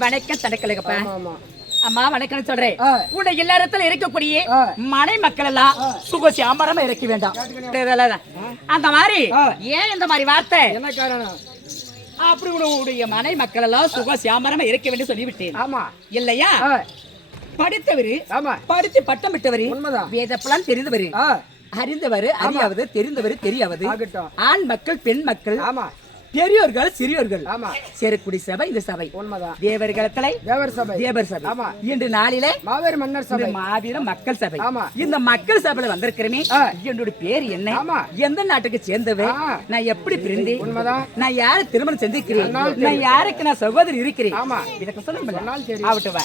வணக்கம் தடக்கலகப்பா. அம்மா வணக்கம் சொல்றேன். உன்னை எல்லாரத்துல இருக்கக்கூடிய மனை மக்கள் எல்லாம் சுகசியாமரமா இருக்க வேண்டாம். அந்த மாதிரி ஏன் இந்த மாதிரி வார்த்தை என்ன காரணம்? அப்படி உன்னுடைய மனை மக்கள் எல்லாம் சுகசியாமரமா இருக்க வேண்டும் சொல்லிவிட்டேன். ஆமா இல்லையா? படித்தவரு, படித்து பட்டம் விட்டவரு, வேதப்பெல்லாம் தெரிந்தவரு, அறிந்தவர் அறியாவது, தெரிந்தவர் தெரியாவது, ஆண் மக்கள் பெண் மக்கள், பெரியோர்கள் சிறியோர்கள் சேரக்கூடிய சபை இந்த சபை. உண்மைதான். தேவர்களே தேவர் சபை, தேவர் சபை. இன்று நாளிலே மாவீர மன்னர் சபை, மாவீர மக்கள் சபை. இந்த மக்கள் சபையில வந்திருக்கிறமே, என்னோட பேர் என்ன, எந்த நாட்டுக்கு சேர்ந்தவன், நான் எப்படி பிறந்தேன், நான் யாரை திருமணம் செஞ்சிருக்கிறேன், நான் யாருக்கு நான் சகோதரி இருக்கிறேன், இதற்கு சொல்லுங்க. ஆவட்டுவா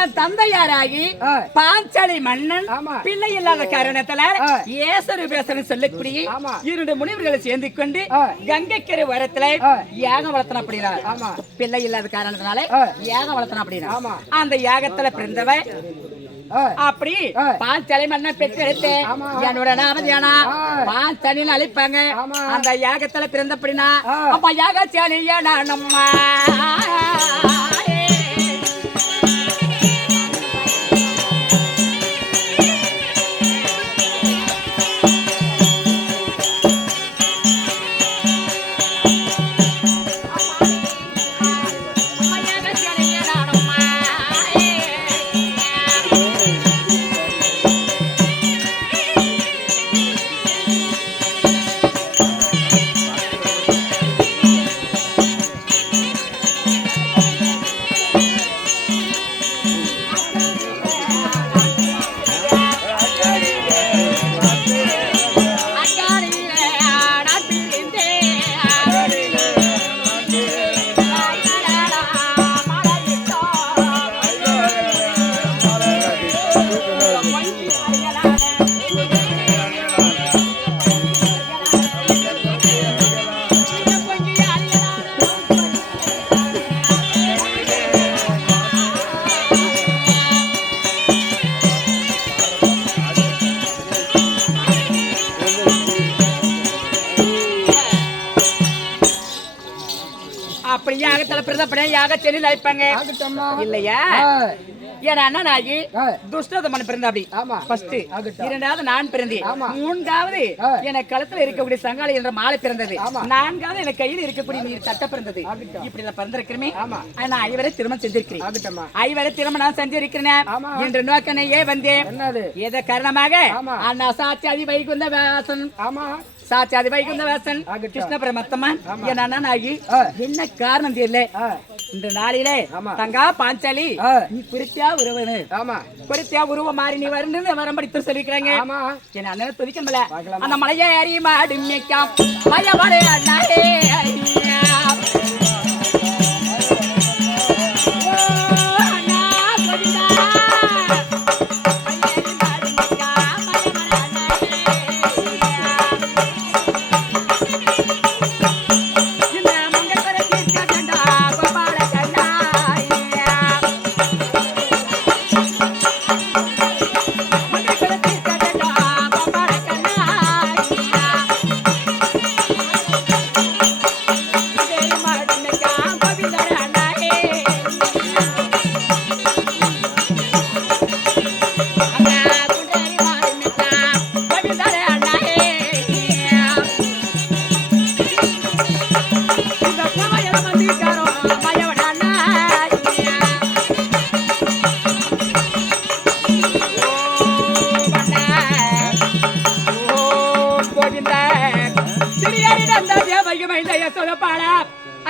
என் தந்தையாராகி பாஞ்சாலி மன்னன் பிள்ளை இல்லாத காரணத்துல ஏசரு பேசன்னு சொல்லக்கூடிய 2 முனிவர்களை சேர்ந்து கொண்டு கங்கைக்கரை வரத்துல யாகம் வளர்த்தன அப்படின்னா பிள்ளை இல்லாத காரணத்தினால யாகம் வளர்த்தன அப்படின்னா அந்த யாகத்துல பிறந்தவன் அப்படி பாஞ்சாலி மன்ன பெற்றெடுத்து என்னோட நாமதியானா பாஞ்சாலின்னு அழைப்பாங்க. அந்த யாகத்துல பிறந்த அப்படின்னா அப்ப யாகச்சாலியா நானம்மா அப்படி யாகத்துல பிரதப்படியா யாக சென்னையில் அழைப்பாங்க இல்லையா? என் அண்ணன் ஆகி துஷ்டதமன் பிறந்த அப்படி ஃபர்ஸ்ட், இரண்டாவது நான் பிறந்தேன், மூன்றாவது என களத்துல இருக்கக்கூடிய சங்காளி என்ற மாலை பிறந்தது, நான்காவது என கையில் இருக்கக்கூடிய நீர் தட்ட பிறந்தது. இப்படி எல்லாம் பிறந்திருக்கிறேன். நான் ஐவரை திருமணம் செஞ்சிருக்கிறேன். ஐவரை திருமணம் நான் செஞ்சிருக்கிறேன் என்று நோக்கனையே வந்தேன். எதை காரணமாக அண்ணா சாட்சி வைகுந்த வாசன் சாட்சாதி வைகுந்த வாசன் கிருஷ்ண பரமாத்மன் என் அண்ணன் ஆகி என்ன காரணம் தெரியல இந்த நாளிலே தங்கா பாஞ்சாலி நீ குறித்தியா உறவனு குறித்தியா உருவ மாறி நீ வரணும்னு வரம்படித்து சொல்லிக்கிறாங்க. என் அண்ணனை துதிக்கல அந்த மலையை அறி மாடு மேய்க்காம் மய வர அண்ணாரே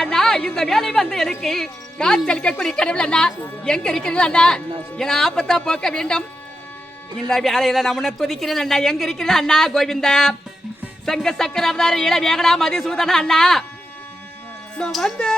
அண்ணா இந்த வேலை வந்து எனக்கு காய்ச்சலிக்கக்கூடிய கடவுள் அண்ணா எங்க இருக்கிறது அண்ணா என ஆபத்தா போக்க வேண்டும். இந்த வேலையில நான் உன்னை துதிக்கிறேன் அண்ணா எங்க இருக்கிறது அண்ணா கோவிந்தா சங்க சக்கர அவதார இள வேகடா மதிசூதனா அண்ணா நான் வந்து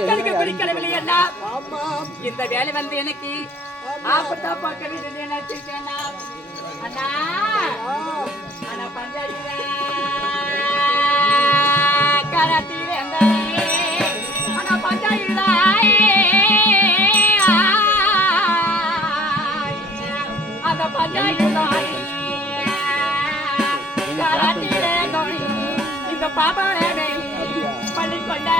மக்களுக்கு குடிக்கலவில்லை என்ன இந்த வேலை வந்து எனக்கு ஆப்பட்டா பார்க்க வேண்டியது நினைச்சிருக்கேன் அண்ணா அண்ணா பஞ்சாயத்து கரத்தீரே அண்ணா பஞ்சாயத்து அந்த பஞ்சாயத்து கரத்தீரே இந்த பாப்பாவை பள்ளி கொண்ட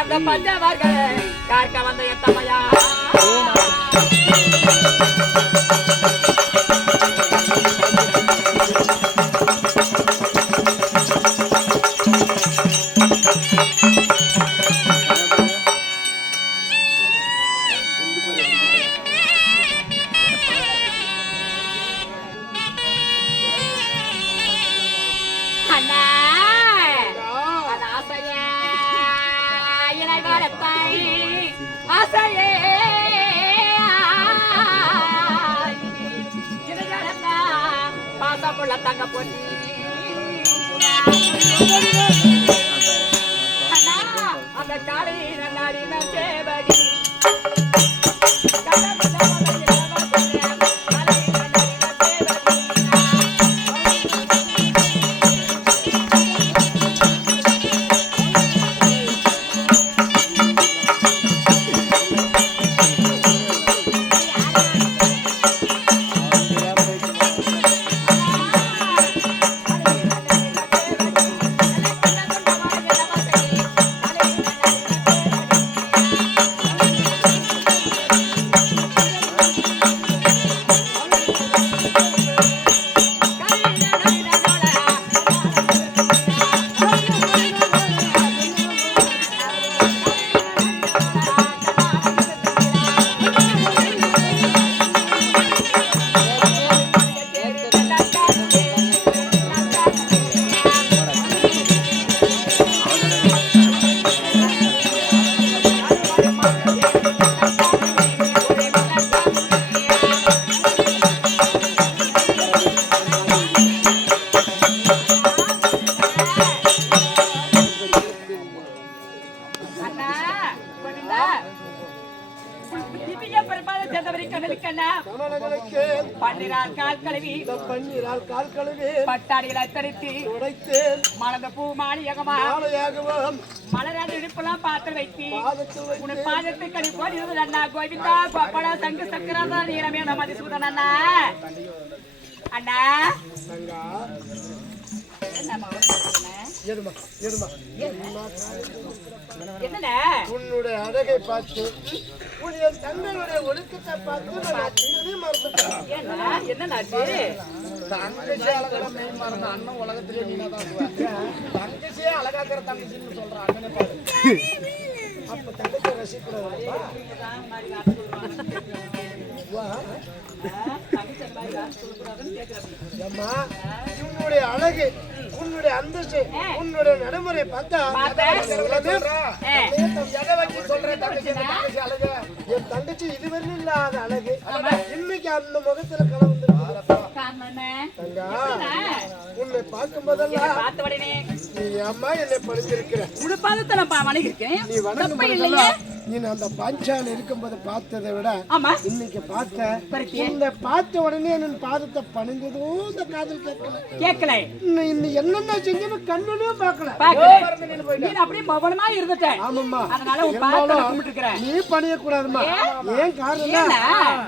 அந்த பஞ்சவர்கள் கார்க்க வந்த எத்தமையா தங்க பொண்ணி அந்த காலையில் நாடின சேவடி பட்டாடிகளை தரித்து மலர்ந்த பூ மாலையகமும் மலராத இடுப்பெல்லாம் பார்த்து வைத்து உன் பாதத்தை கடி போடி அண்ணா கோவிந்தா கோப்படா சங்கு சக்கராதா நீரமே நமதி சூதன் அண்ணா அண்ணா உன்னுடைய அழகை பார்த்து உன்னுடைய தங்களுடைய ஒழுக்கத்தை பார்த்து என்ன தங்கச்சி அழகா மெயின் மறந்த அண்ணன் உலகத்திலே நீதான் தங்கச்சியே அழகாக்கிற தங்கச்சின்னு சொல்ற அண்ணனே பாரு அப்ப தங்கச்சி ரசிக்கூடாது உன்னுடைய அழகு உன்னுடைய அந்தஸ்து உன்னுடைய நடைமுறை பார்த்தா சொல்றேன் தங்கச்சி அழகு என் தங்கச்சி இதுவரை இல்லாத அழகு இன்னைக்கு அந்த முகத்துல கலந்து உன்னை பார்க்கும் போதெல்லாம் நீ அம்மா என்னை படிச்சிருக்கிற நீ வணங்க நீ அந்த பாஞ்சாலி இருக்கும்போது பார்த்ததை விட இன்னைக்கு பார்த்த இந்த பார்த்த உடனே என் பாதத்தை பணிஞ்சதும் இந்த காதல் கேட்கல இன்னும் என்னென்ன செஞ்சு கண்ணுலயும் பார்க்கல அப்படியே மௌனமா இருந்துட்டேன் ஆமாம்மா நீ பணிய கூடாதுமா ஏன் காரணம்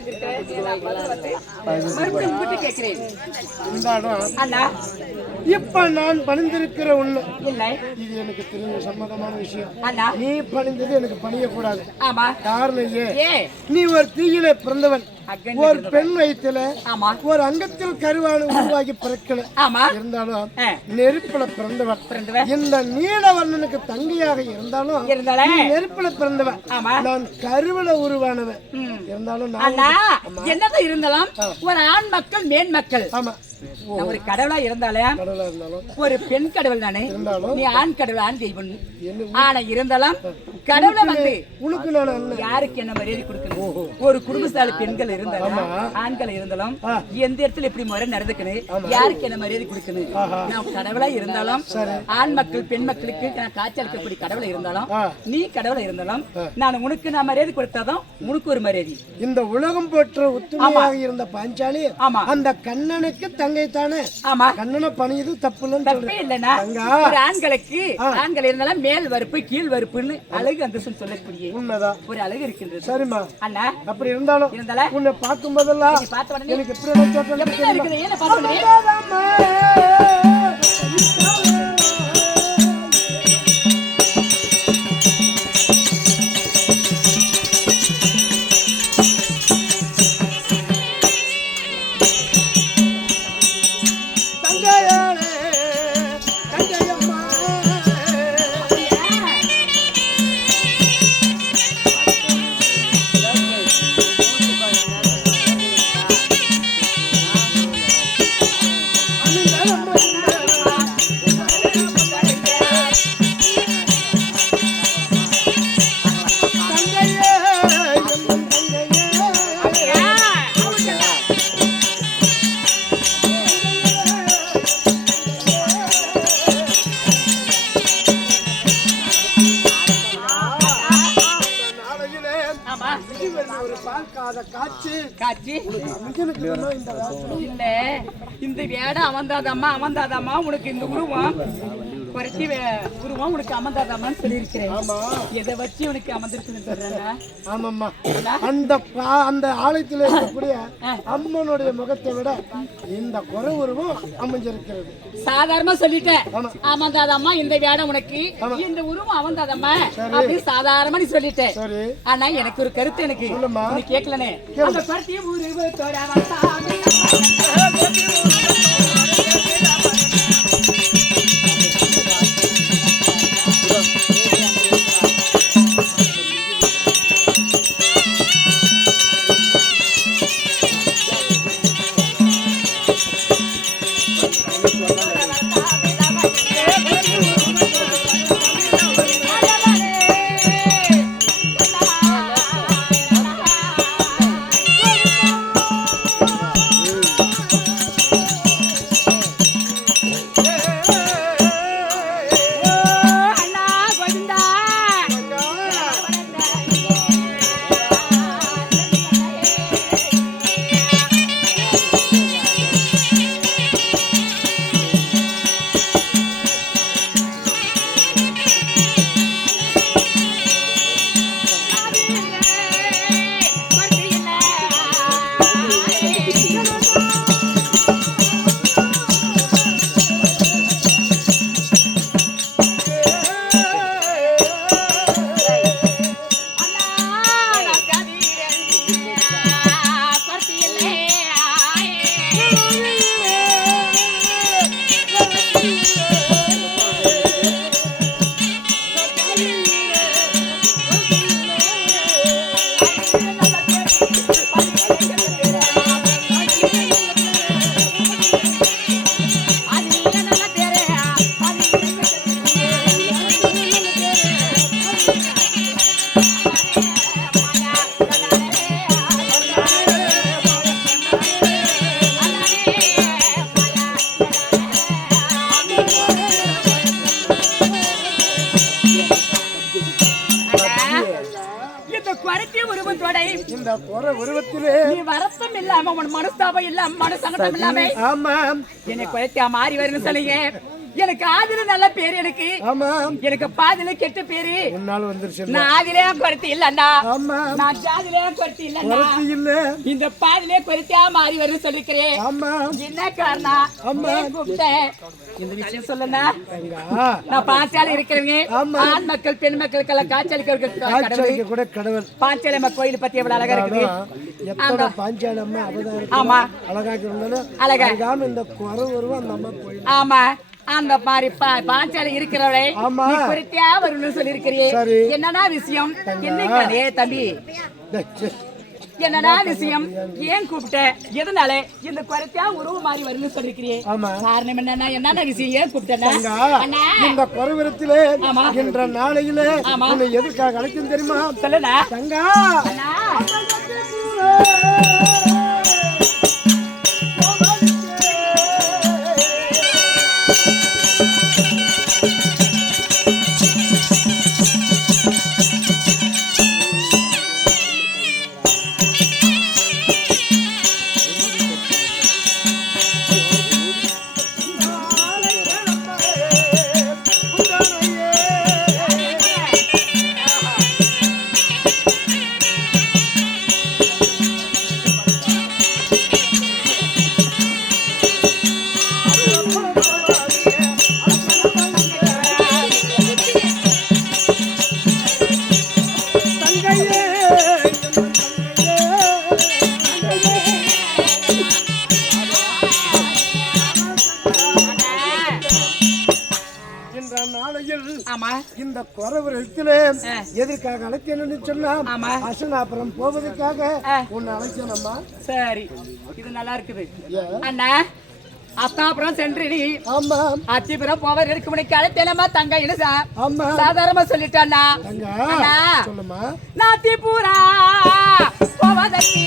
செஞ்சிருக்க நீ எல்லாம் பதில் வந்து மறுபடியும் உங்ககிட்ட கேட்கிறேன் இருந்தாலும் அண்ணா இப்ப நான் பணிந்திருக்கிற உண்மை இல்லை இது எனக்கு தெரிஞ்ச சம்மதமான விஷயம். அண்ணா நீ பணிந்தது எனக்கு பணியக்கூடாது. ஆமா காரணம் ஏ நீ ஒரு தீயில பிறந்தவன், ஒரு பெண் வயிற்றுல ஆமா ஒரு அங்கத்தில் கருவான உருவாகி பிறக்கல. ஆமா இருந்தாலும் நெருப்புல பிறந்தவன். பிறந்தவன் இந்த நீலவர்ணனுக்கு தங்கையாக இருந்தாலும் நீ நெருப்புல பிறந்தவன். ஆமா நான் கருவில உருவானவன். இருந்தாலும் நான் அண்ணா என்னதான் இருந்தாலும் ஒரு ஆண் மக்கள் மேன் மக்கள். ஆமா நான் ஒரு கடவுளா இருந்தாலே கடவுளா இருந்தாலும் ஒரு பெண் கடவுள் தானே, இருந்தாலும் நீ ஆண் கடவுள் ஆண் தெய்வம். ஆனா இருந்தாலும் கடவுளை வந்து உனக்கு நான் அண்ணன். யாருக்கு என்ன மரியாதை கொடுக்கணும்? ஒரு குடும்பத்தால பெண்கள் இருந்தாலும் ஆண்கள் இருந்தாலும் எந்த இடத்துல எப்படி முறை நடந்துக்கணும், யாருக்கு என்ன மரியாதை கொடுக்கணும்? நான் கடவுளா இருந்தாலும் ஆண் மக்கள் பெண் மக்களுக்கு நான் காட்சி அளிக்கக்கூடிய கடவுளை இருந்தாலும் நீ கடவுளை இருந்தாலும் நான் உனக்கு நான் மரியாதை கொடுத்தாதான் உனக்கு ஒரு மரியாதை. இந்த உலகம் போற்ற உத்தமையாக இருந்த பாஞ்சாலி அந்த கண்ணனுக்கு தங்கை தானே. ஆமா கண்ணனை பணியது தப்பு இல்லைன்னா ஒரு ஆண்களுக்கு ஆண்கள் இருந்தாலும் மேல் வறுப்பு கீழ் வறுப்புன்னு அழகு அந்த சொல்லக்கூடிய உண்மைதான் ஒரு அழகு இருக்கின்றது. சரிம்மா அண்ணா அப்படி இருந்தாலும் உன்னை பார்க்கும் போதெல்லாம் எனக்கு எப்படி இருக்குது ஏன் பார்த்து இந்த வேடம் அமர்ந்தாதாமா உனக்கு இந்த உருவம் குறைச்சி உருவம் உனக்கு அமர்ந்தாதாமான்னு சொல்லியிருக்கிறேன். எதை வச்சு உனக்கு அமர்ந்திருக்குன்னு சொல்றேன்னா ஆமாம்மா அந்த ஆலயத்தில் இருக்கக்கூடிய அம்மனுடைய முகத்தை விட இந்த குறை உருவம் அமைஞ்சிருக்கிறது. சாதாரணமா சொல்லிட்டேன் அமர்ந்தாதாமா இந்த வேடம் உனக்கு இந்த உருவம் அமர்ந்தாதாமா அப்படின்னு சாதாரணமா நீ சொல்லிட்டேன். ஆனா எனக்கு ஒரு கருத்து எனக்கு நீ கேட்கலனே அந்த கருத்தையும் என்னை குறைத்தியா மாறி வருன்னு சொல்லுங்க எனக்கு ஆதில நல்ல பேரு எனக்கு ஆமா எனக்கு பாதில கெட்ட பேரு உன்னால வந்துருச்சு நான் ஆதிலே குறைத்து இல்லண்ணா ஆமா நான் ஜாதிலே குறைத்து இல்லண்ணா இல்ல இந்த பாதிலே குறைத்தா மாறி வருது சொல்லிக்கிறேன் ஆமா என்ன காரணம் ஆமா கூப்பிட்டேன் இந்த விஷயம் சொல்லனா தங்கா நான் பாஞ்சாலி இருக்கிறவங்க ஆமா. ஆண் மக்கள் பெண் மக்களுக்கெல்லாம் காய்ச்சலிக்க ஆச்சரிக்க கூட கடவுள் பாஞ்சாலி அம்மா கோயில் பத்தி எவ்வளவு அழகா இருக்குது எத்தனை பாஞ்சாலி அம்மா அவதாரம் ஆமா அழகா இருந்தாலும் அழகா அழகாம இந்த குறை வருவோம் அந்த அம்மா கோயில் ஆமா அந்த மாதிரி பாஞ்சாலி இருக்கிறவளே ஆமா. நீ குறித்தியா வரும்னு சொல்லி இருக்கிறியே சரி. என்னன்னா விஷயம் என்ன தம்பி என்னடா விஷயம் ஏன் கூப்பிட்ட எதனால இந்த குறைத்தியா உறவு மாறி வரும்னு சொல்லிருக்கிறியே ஆமா காரணம் என்னன்னா விஷயம் ஏன் கூப்பிட்டேன்னா தங்கா, இந்த குறைவிடத்திலே ஆமா. என்ற நாளையிலே ஆமா. உன்னை எதுக்காக அழைக்கும் தெரியுமா சொல்லுண்ணா தங்கா அண்ணா. ஆமா இந்த குறைவிடத்திலே எதற்காக அழைக்கணும்னு சொன்னா ஆமா. அசனாபுரம் போவதற்காக உன்னை அழைச்சனம்மா சரி இது நல்லா இருக்குது ஏன்? அண்ணா அத்தாப்புறம் சென்று நீ ஆமா அத்திபுரம் போவர் இருக்கு முனைக்கு அழைத்தேனமா தங்க இனசா ஆமா சாதாரணமா சொல்லிட்டானா தங்கா அண்ணா சொல்லுமா நாத்திபுரா போவதற்கு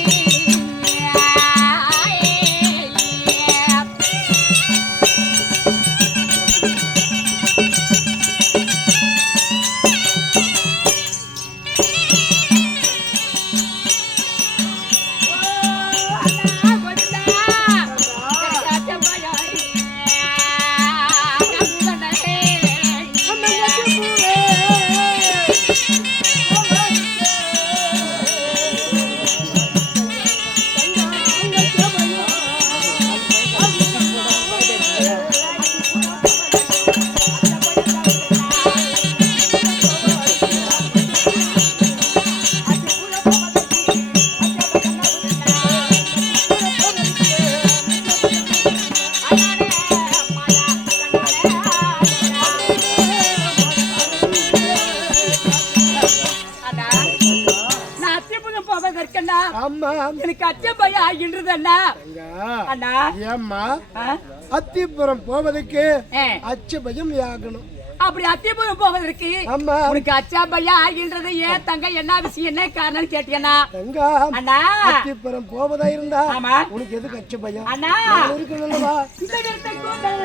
ஆமா எனக்கு அச்ச பயம் ஆகின்றது அண்ணா தங்கா அண்ணா ஏம்மா ஆ? அத்திப்புறம் போவதற்கு ஏ, அச்சு பயம் ஆகணும் அப்படி அத்திபுரம் போவதற்கு ஆமா உனக்கு அச்சா பையா ஆகின்றது ஏன் தங்க என்ன விஷயம் என்ன காரணம் கேட்டியண்ணா தங்கா அண்ணா அத்திப்புறம் போவதா இருந்தா ஆமா உனக்கு எதுக்கு அச்சு பயம் அண்ணா இருக்கணும்லவா இந்த வீட்டை கூந்தல்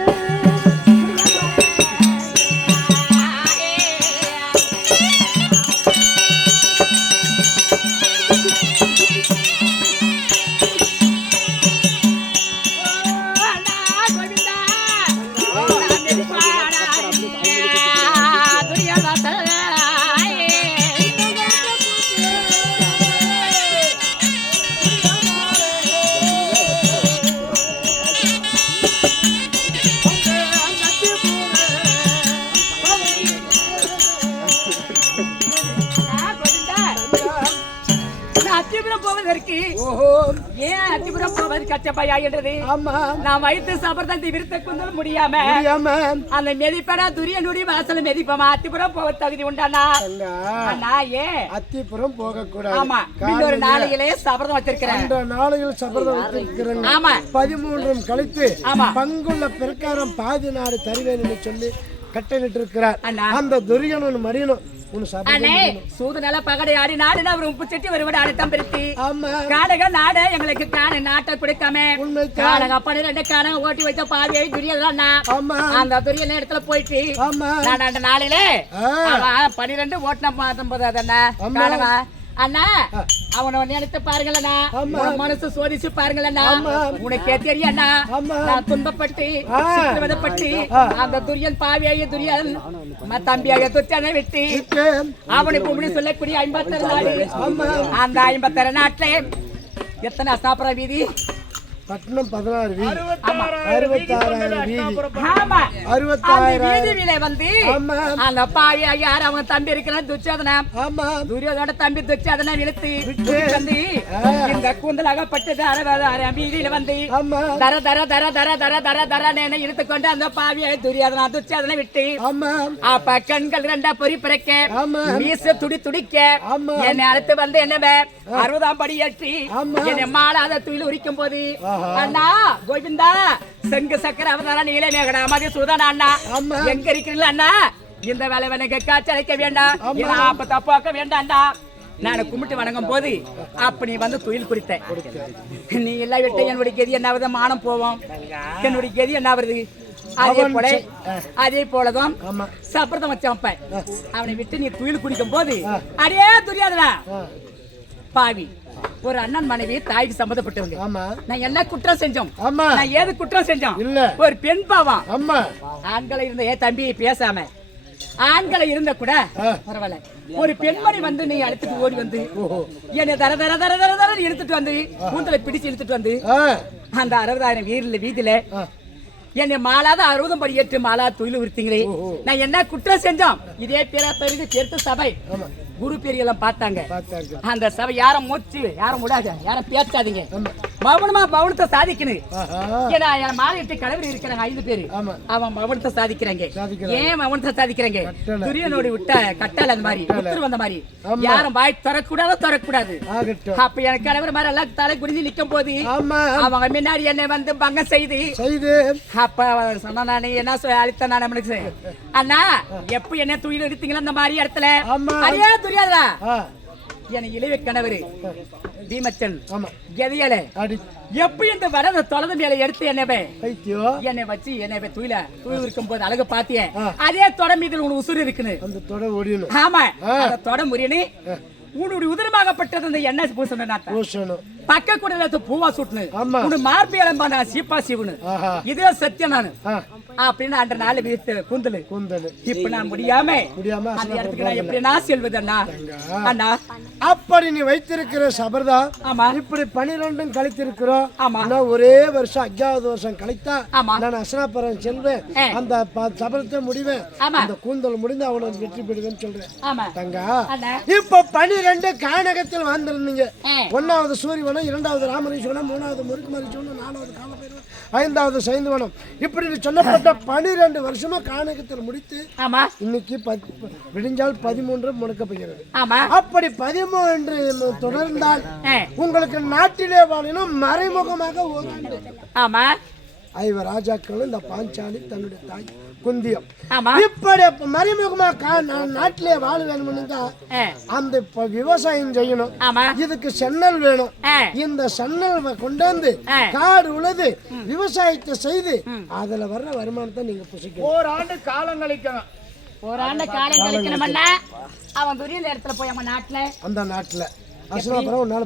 அத்திபுரம் போவதற்கு ஓஹோ ஏன் அத்திபுரம் போவதற்கு அச்சப்பையா என்றது ஆமா நான் வயிற்று சபர்தந்தி விருத்த குந்தல் முடியாம முடியாம அந்த மெதிப்படா துரியனுடைய வாசல மெதிப்பமா அத்திபுரம் போக தகுதி உண்டானா தங்கா அண்ணா ஏன் அத்திப்புறம் போக கூடாது ஆமா இன்னொரு நாளையிலே சபர்தம் வச்சிருக்கிறேன் அந்த நாளையில் சபதம் வச்சிருக்கிறேங்க ஆமா 13 கழித்து ஆமா. பங்குள்ள பிரகாரம் பாதி நாடு தருவேன் சொல்லி கட்டளிட்டு இருக்கிறார் அண்ணா. அந்த துரியனன் மறியணும் உன் சபதம் அண்ணே சூது நல்ல பகடை ஆடி நாடுனா ஒரு உப்பு செட்டி வருவட அழுத்தம் பிரித்தி ஆமா காடக நாடு எங்களுக்கு காண நாட்டை கொடுக்காம உண்மைதான். காடக 12 காடக ஓட்டி வைத்த பாவியை துரியதான் ஆமா அந்த துரியன் இடத்துல போயிட்டு ஆமா நான் அந்த நாளிலே ஆ. 12 ஓட்டின 19 அதென்ன ஆமா. காடக அண்ணா அவனை நினைத்து பாருங்களண்ணா மனசு சோதிச்சு பாருங்களண்ணா உனக்கே தெரியும் நான் துன்பப்பட்டு சித்திரவதைப்பட்டு அந்த துரியன் பாவியாகிய துரியன் தம்பியாக துச்சனை விட்டு அவனை பொம்பளை சொல்லக்கூடிய 56 நாடு அந்த 56 நாட்டிலே எத்தனை அஸ்தாபுர வீதி பட்டணம் 16 வீதி 66,000 வீதி ஆமா 66,000 வீதியில வந்து அந்த பாவியா யார் அவன் தம்பி இருக்கிறான் துச்சாதனா ஆமா துரியோதன தம்பி துச்சாதனா இழுத்து வந்து இந்த கூந்தல் அகப்பட்டது 60,000 வீதியில வந்து தர தர தர தர தர தர தர நேன இழுத்து கொண்டு அந்த பாவியை துரியோதனா துச்சாதனை விட்டு அப்ப கண்கள் ரெண்டா பொறி பிறக்க மீச துடி துடிக்க என்னை அழைத்து வந்து என்ன 60ஆம் படி ஏற்றி என்னை மாளாத துயில் உரிக்கும் போது அண்ணா கோவிந்தா செங்கு சக்கர அவதார நீல மேகடா மதி சுதனா அண்ணா எங்க இருக்கிறீங்களா அண்ணா இந்த வேலை எனக்கு காய்ச்சலைக்க வேண்டாம் தப்பாக்க வேண்டாம்டா நான் கும்பிட்டு வணங்கும் போது அப்ப நீ வந்து துயில் குடித்த நீ எல்லாம் விட்ட என்னுடைய கெதி என்ன மானம் போவோம் என்னுடைய கெதி என்ன வருது அதே போலதான் சப்பரதம் வச்சப்ப அவனை விட்டு நீ துயில் குடிக்கும் போது அடே துரியாதனா பாவி ஒரு அண்ணன் மனைவி தாய்க்கு சம்மந்தப்பட்டவங்க நான் என்ன குற்றம் செஞ்சோம் நான் ஏது குற்றம் செஞ்சோம் ஒரு பெண் பாவம் ஆண்களை இருந்த தம்பி பேசாம ஆண்களை இருந்த கூட பரவாயில்ல ஒரு பெண்மணி வந்து நீ அழைத்துட்டு ஓடி வந்து என்னை தர தர தர தர தர இழுத்துட்டு வந்து கூந்தலை பிடிச்சு இழுத்துட்டு வந்து அந்த 60,000 வீதியில என்னை மாலாத 60 படி ஏற்று மாலா துயில் உறுத்தீங்களே நான் என்ன குற்றம் செஞ்சோம் இதே பேருக்கு சேர்த்து சபை குரு பெரியெல்லாம் பார்த்தாங்க அந்த சபை யாரும் மூச்சு யாரும் விடாத யாரும் பேசாதீங்க மௌனமா மௌனத்தை சாதிக்கணும் ஏன்னா என் மாலையிட்டு கலவரி இருக்கிறாங்க 5 பேரு அவன் மௌனத்தை சாதிக்கிறாங்க ஏன் மௌனத்தை சாதிக்கிறாங்க துரியனோடு விட்ட கட்டால் அந்த மாதிரி உத்தரவு வந்த மாதிரி யாரும் வாய் தரக்கூடாது அப்ப எனக்கு கலவரி மாதிரி எல்லாம் தலை குடிஞ்சு நிக்கும் போது அவங்க முன்னாடி என்னை வந்து பங்கம் செய்து அப்ப சொன்ன நானே என்ன அழித்த நான் நம்மளுக்கு அண்ணா எப்ப என்ன துயில் எடுத்தீங்களா அந்த மாதிரி இடத்துல அரியா துரியாதா என இளைய கணவர் பீமச்சன் கதியல எப்ப இந்த வரத தொலைத மேல எடுத்து என்னை வச்சு என்னை துயில துயில் இருக்கும் போது அழகு பாத்திய அதே தொட மீது உனக்கு உசுறு இருக்குன்னு அந்த தொட ஓடியணும் ஆமா அந்த தொட முறியனு உன்னுடைய உதிரமாகப்பட்டது அந்த எண்ணெய் பூசணும் பக்க கூட பூவா சுட்டுனு உன் மார்பி எலம்பா நான் சீப்பா சீவனு இதே சத்தியம் நானு அப்படின்னு அந்த 4 வீட்டு கூந்தலு இப்ப நான் முடியாம அந்த இடத்துக்கு நான் எப்படி நான் செல்வது அண்ணா அப்படி நீ வைத்திருக்கிற சபர்தா இப்படி 12 கழித்திருக்கிறோம் ஒரே வருஷம் 5வது வருஷம் கழித்தா நான் அசனாபுரம் செல்வேன் அந்த சபரத்தை முடிவேன் அந்த கூந்தல் முடிந்து அவனை வெற்றி பெறுவேன்னு சொல்றேன் தங்கா இப்ப 12 கானகத்தில் வாழ்ந்திருந்தீங்க 1வது சூரியவனம் 2வது ராமரீஸ்வரம் 3வது முருக்குமரீஸ்வரம் 4வது காலபைரவர் 5வது சைந்தவனம் இப்படி சொல்லப்பட்ட 12 வருஷமா கானகத்தில் முடித்து இன்னைக்கு விடிஞ்சால் 13 முடக்கப்படுகிறது அப்படி 13 தொடர்ந்தால் உங்களுக்கு நாட்டிலே வாழினும் மறைமுகமாக ஓராண்டு 5 ராஜாக்கள் இந்த பாஞ்சாலி தன்னுடைய தாய் குந்தியம் இப்படி மறைமுகமா நாட்டிலே வாழ வேணும்னு அந்த விவசாயம் செய்யணும் இதுக்கு சென்னல் வேணும் இந்த சென்னல் கொண்டாந்து காடு உழுது விவசாயத்தை செய்து அதுல வர்ற வருமானத்தை நீங்க புசிக்கணும் ஓராண்டு காலம் கழிக்கணும் அவன் துரிய இடத்துல போய் நம்ம நாட்டுல அந்த நாட்டுல அசனாபுரம் உன்னால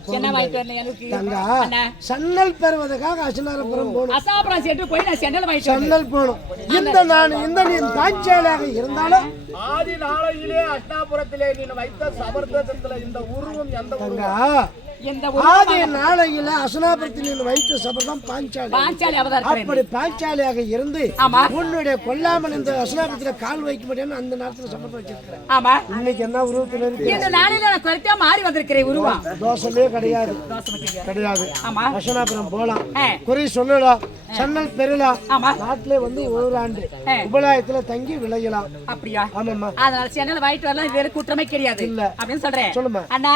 சன்னல் பெறுவதற்காக அசனாபுரம் போகணும் சன்னல் போகணும் இந்த நீ தாய்ச்சாலையாக இருந்தாலும் ஆதி நாளையிலே அஷ்டாபுரத்திலே நீ வைத்த சபர்தத்துல இந்த உருவம் எந்த ஆதி நாளையில அசனாபுரத்தில் வைத்த சபர்தான் பாஞ்சாலி அப்படி பாஞ்சாலியாக இருந்து உன்னுடைய கொல்லாமல் இந்த அசனாபுரத்துல கால் வைக்க முடியாது அந்த நேரத்துல சபர்தம் வச்சிருக்கிறேன் இன்னைக்கு என்ன உருவத்துல இருக்கு மாறி வந்திருக்கிறேன் உருவம் தோசமே கிடையாது அசனாபுரம் போலாம் குறி சொல்லலாம் சன்னல் பெறலாம் நாட்டிலே வந்து ஓராண்டு உபலாயத்துல தங்கி விளையலாம் அப்படியா ஆமாம்மா அதனால சென்னல் வாங்கிட்டு வரலாம் வேற கூட்டமே கிடையாது இல்ல அப்படின்னு சொல்றேன் சொல்லுமா அண்ணா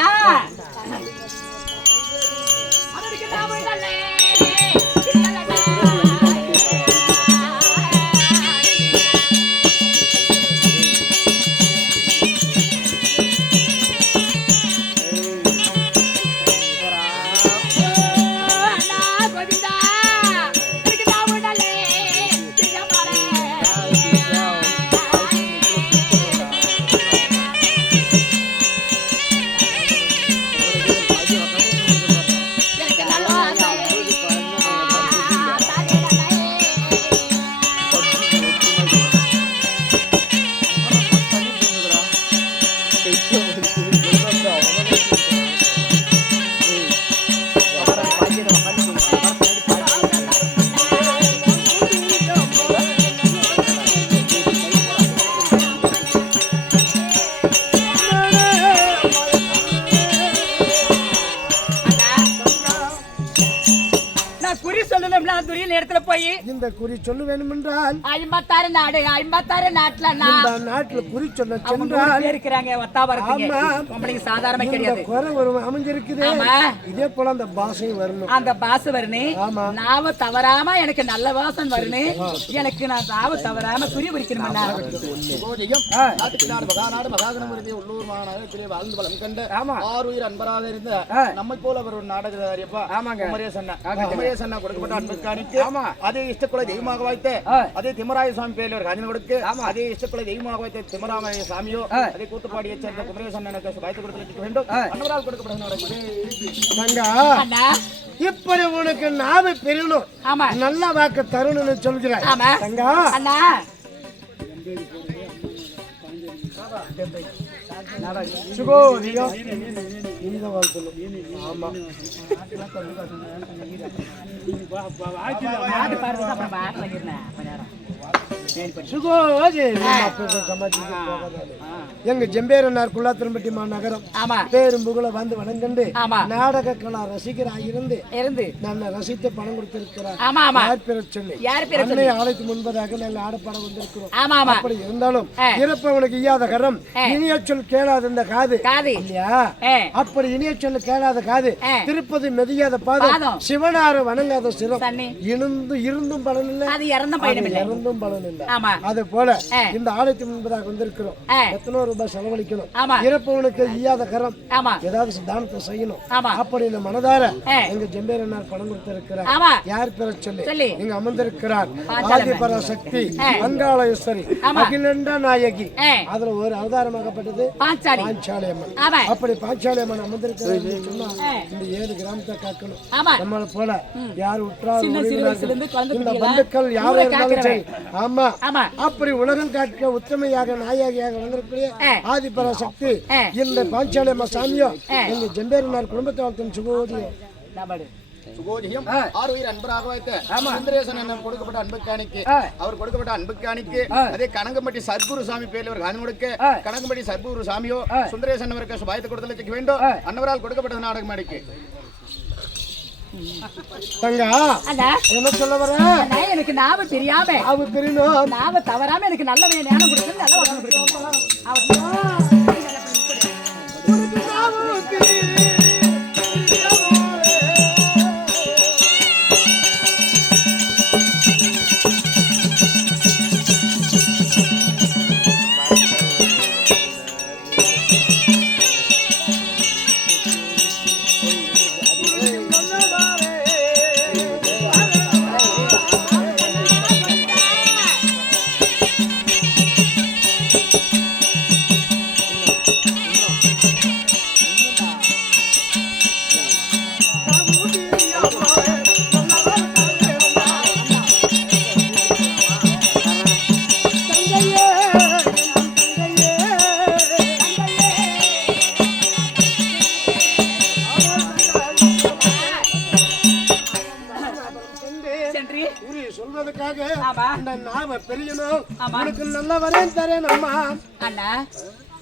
இடத்துல போய் இந்த குறி சொல்ல வேண்டும் என்றால் 56 நாடு 56 நாட்டுல இந்த நாட்டுல குறி சொல்ல சென்றால் இருக்கிறாங்க ஒத்தாவரத்துக்கு சாதாரண கிடையாது குறை வரும் அமைஞ்சிருக்குது இதே போல அந்த பாஷையும் வரணும் அந்த பாஷை வரணும் நாவ தவறாம எனக்கு நல்ல வாசம் வரணும் எனக்கு நான் நாவ தவறாம குறி பிடிக்கணும்னா மகாநாடு மகாகணபதி உள்ளூர் மாநகரத்திலே வாழ்ந்து வளம் கண்டு ஆறுயிர் அன்பராக இருந்த நம்மை போல அவர் ஒரு நாடகப்பா குமரேசன்னா கொடுக்கப்பட்ட அன்புக்காணிக்கு அதே இஷ்டக்குலை தெய்வமாக வைத்து அதே திமராய சுவாமி பேரில் ஒரு காஞ்சன கொடுக்கு அதே இஷ்டக்குலை தெய்வமாக வைத்த திமராய சாமியோ அதே கூத்துப்பாடியை சேர்ந்த குமரேசன் வைத்து கொடுத்து வேண்டும் அன்னவரால் கொடுக்கப்பட்ட இப்படி உனக்கு நாம பெறணும் நல்ல வாக்கு தருணும்னு சொல்கிறாய் தங்கா சுகோதியம் இந்த வாழ்த்து ஆமா எங்க ஜெம்பேரனார் குள்ளாத்திரம்பட்டி மாநகரம் பேரும் புகழ வந்து வணங்கண்டு நாடக கலா ரசிகராக இருந்து நான் ரசித்து பணம் கொடுத்திருக்கிறார் சொல்லி ஆலைக்கு முன்பதாக நாங்கள் ஆடப்பட வந்திருக்கிறோம் அப்படி இருந்தாலும் இறப்பவனுக்கு ஈயாத கரம் இனிய சொல் கேளாத இந்த காது இல்லையா அப்படி இனிய சொல் கேளாத காது திருப்பதி மெதியாத பாதம் சிவனாறு வணங்காத சிரம் இருந்தும் பலன் இல்லை இறந்தும் பலன் இல்லை அது போல இந்த ஆலயத்து முன்பதாக வந்திருக்கிறோம் எத்தனை ரூபாய் செலவழிக்கணும் இறப்பவனுக்கு ஈயாத கரம் ஏதாவது தானத்தை செய்யணும் அப்படி இந்த மனதார எங்க ஜெம்பேரனார் பணம் கொடுத்திருக்கிறார் யார் பெற சொல்லி இங்க அமர்ந்திருக்கிறார் ஆதிபர சக்தி அங்காளேஸ்வரி அகிலண்ட நாயகி அதுல ஒரு அவதாரமாகப்பட்டது பாஞ்சாலி அம்மன் அப்படி பாஞ்சாலி அம்மன் அமர்ந்திருக்கிறார் சொன்னா இந்த 7 கிராமத்தை காக்கணும் நம்மளை போல யார் உற்றார் இந்த பந்துக்கள் யாரும் இருந்தாலும் சரி ஆமா அப்படி உலகம் காட்க உத்தமையாக நாயகியாக வந்திருக்கிற ஆதிபர சக்தி இந்த பாஞ்சாலி அம்மா சாமியோ எங்க ஜெம்பேரனார் குடும்பத்தை வாழ்த்தும் சுகோஜியம் ஆறுயிர் அன்பராக வைத்த சுந்தரேசன் என்ன கொடுக்கப்பட்ட அன்புக்காணிக்கு அவர் கொடுக்கப்பட்ட அன்புக்காணிக்கு அதே கனகம்பட்டி சர்க்குரு சாமி பேரில் ஒரு காணி கொடுக்க கனகம்பட்டி சர்க்குரு சாமியோ சுந்தரேசன் அவருக்கு சுபாயத்தை கொடுத்தல வேண்டும் அன்னவரால் கொடுக்கப்பட்ட நாடகம் அடிக்கு என்ன சொல்ல வர எனக்கு நாவ தெரியாம நாவ தவறாம எனக்கு நல்ல ஞானம் கொடுத்து நல்ல வசனம் கொடுக்கணும் நல்ல வரேன் தரேன் அம்மா அண்ணா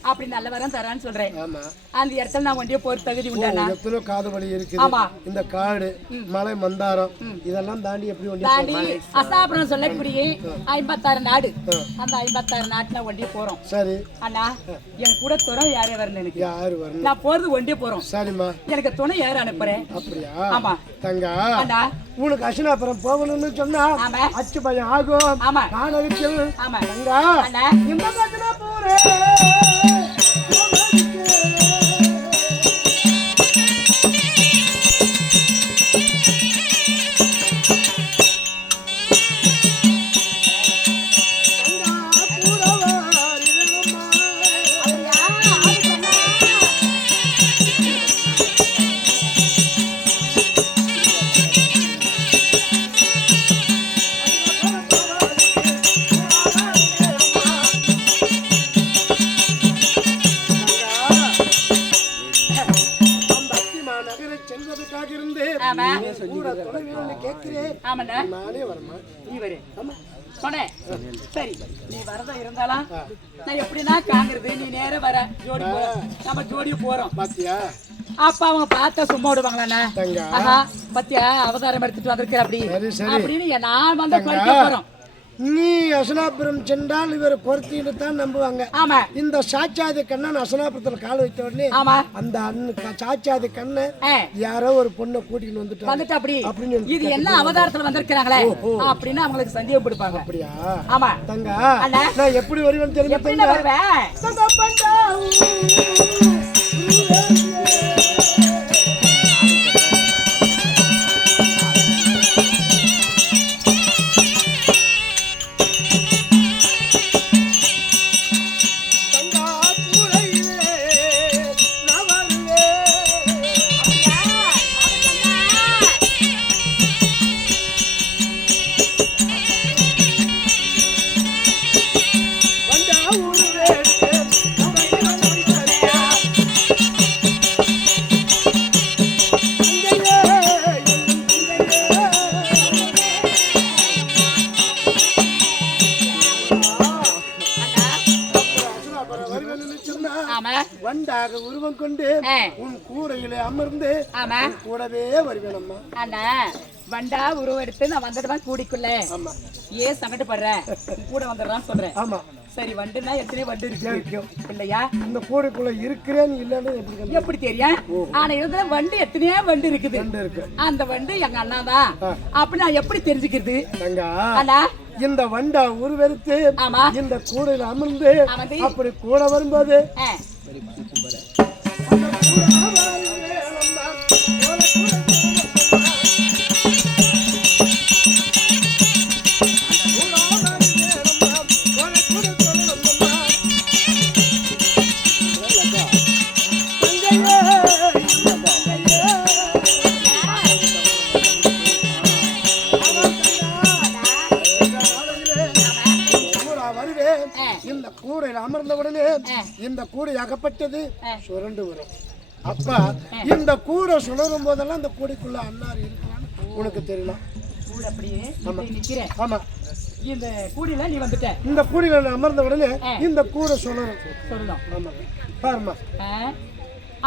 அப்படி நல்ல வரம் தரான்னு சொல்றேன் அந்த இடத்துல நான் ஒண்டிய போற தகுதி உண்டானா எத்தனை காது வழி இருக்குது இந்த காடு மலை மந்தாரம் இதெல்லாம் தாண்டி எப்படி தாண்டி அசாபுரம் சொல்லக்கூடிய 56 நாடு அந்த 56 நாட்டுல ஒண்டிய போறோம் சரி அண்ணா எனக்கு கூட துணை யாரே வரணும் எனக்கு யாரு வரணும் நான் போறது ஒண்டிய போறோம் சரிம்மா எனக்கு துணை யாரு அனுப்புறேன் அப்படியா ஆமா தங்கா அண்ணா உனக்கு அசினாபுரம் போகணும்னு சொன்னா அச்சு பயம் ஆகும் காணவிச்சல் தங்கா இந்த பக்கம் போறேன் ஆமா கூட துணை வேணும்னு கேட்கிறேன். ஆமாண்ணா நானே வரமா? நீ வரு சொன்னேன் சரி நீ வரதா இருந்தாலும் நான் எப்படின்னா காங்கிறது நீ நேரா வர ஜோடி போ நம்ம ஜோடி போறோம் பாத்தியா? அப்ப அவங்க பார்த்தா சும்மா விடுவாங்களாண்ணா தங்கா. ஆஹா பத்தியா அவதாரம் எடுத்துட்டு வந்திருக்கிற அப்படி சரி, சரி. அப்படின்னு நான் வந்து குறைக்க போறோம் நீ அசனாபுரம் சென்றால் இவர் பொருத்தின்னு தான் நம்புவாங்க. ஆமா இந்த சாட்சாதி கண்ணன் அசனாபுரத்துல கால் வைத்த உடனே ஆமா அந்த சாட்சாதி கண்ணன் யாரோ ஒரு பொண்ணை கூட்டிட்டு வந்துட்டு அப்படி அப்படின்னு இது என்ன அவதாரத்துல வந்திருக்கிறாங்களே அப்படின்னு அவங்களுக்கு சந்தேகம் கொடுப்பாங்க. அப்படியா? ஆமா தங்கா அண்ணா. நான் எப்படி வருவேன்னு தெரியுமா? எப்படி வருவேன் வண்டாக உருவம் கொண்டு உன் கூரையிலே அமர்ந்து கூடவே வருவேன் அம்மா. அண்ணா வண்டா உருவம் எடுத்து நான் வந்துடுவேன் கூடிக்குள்ள. ஆமா ஏன் சங்கடப்படுறேன் கூட வந்துடுறான்னு சொல்றேன். ஆமா சரி வண்டுனா எத்தனை வண்டு இருக்கு இல்லையா? இந்த கூடைக்குள்ள இருக்கிறேன்னு இல்லன்னு எப்படி தெரியும்? ஆனா இருந்த வண்டு எத்தனையோ வண்டு இருக்குது. அந்த வண்டு எங்க அண்ணா தான் அப்படி நான் எப்படி தெரிஞ்சுக்கிறது? அண்ணா இந்த வண்டா உருவெடுத்து இந்த கூடையில அமர்ந்து அப்படி கூட வரும்போது இந்த கூடையில அமர்ந்த உடனே இந்த கூடை அகப்பட்டது சுரண்டு வரும். அப்ப இந்த கூடை சுழரும் போதெல்லாம் இந்த கூடைக்குள்ள அன்னார் இருக்கிறான்னு உனக்கு தெரியலாம். ஆமா இந்த கூடையில நீ வந்துட்ட. இந்த கூடையில அமர்ந்த உடனே இந்த கூடை சுழரும். ஆமா பாருமா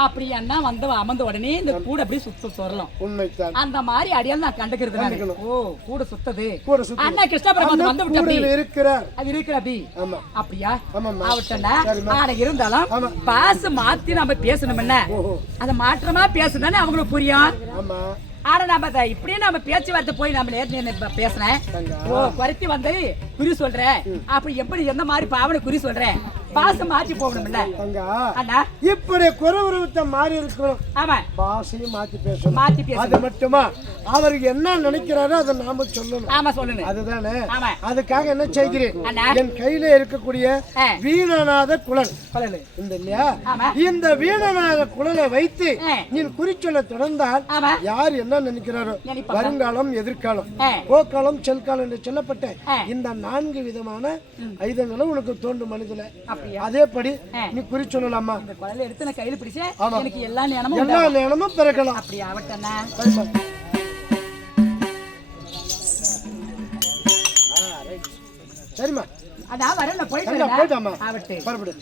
அப்படி அண்ணா வந்து அமர்ந்த உடனே இந்த கூட அப்படியே சுத்த சொல்லலாம். உண்மைதான். அந்த மாதிரி அடியால் நான் கண்டுக்கிறது. ஓ கூட சுத்தது கூட சுத்தது. அண்ணா கிருஷ்ணபுரம் வந்து விட்டு இருக்கிறார். அது இருக்கிற அப்படி. ஆமா அப்படியா? ஆமாம்மா. அவட்டனா ஆனா இருந்தாலும் பாச மாத்தி நம்ம பேசணும் என்ன? அத மாற்றமா பேசுதானே அவங்களுக்கு புரியும். ஆமா ஆனா நம்ம இப்படியே நம்ம பேச்சுவார்த்தை போய் நம்ம பேசுறேன். ஓ குறைச்சி வந்து குறி சொல்றேன் அப்படி எப்படி எந்த மாதிரி பாவனை குறி சொல்றேன் பாசம் மாத்தி போகணும்ல அண்ணா. இப்படி குறவுருவத்தை மாறி இருக்கணும். ஆமா பாசையும் மாத்தி பேசணும். மாத்தி பேசணும். அது மட்டுமா அவருக்கு என்ன நினைக்கிறாரோ அதை நாம சொல்லணும். ஆமா சொல்லணும். அதுதானே. ஆமா அதுக்காக என்ன செய்கிறேன்? என் கையில இருக்கக்கூடிய வீணநாத குழல் இந்த இல்லையா? இந்த வீணநாத குழலை வைத்து நீ குறிச்சொல்ல தொடர்ந்தால் யார் என்ன நினைக்கிறாரோ வருங்காலம் எதிர்காலம் போக்காலம் செல்காலம் என்று சொல்லப்பட்ட இந்த 4 விதமான ஐதங்களும் உனக்கு தோன்றும் மனிதல. அதேபடி நீ குறி சொல்லலாமா? எடுத்து நான் கையில பிடிச்சேன் எனக்கு எல்லா நேரமும் பிறக்கலாம். அப்படி ஆவட்டண்ணா. சரிம்மா அதான் வரேன் நான் போயிட்டாமா ஆவட்டு பரபடு.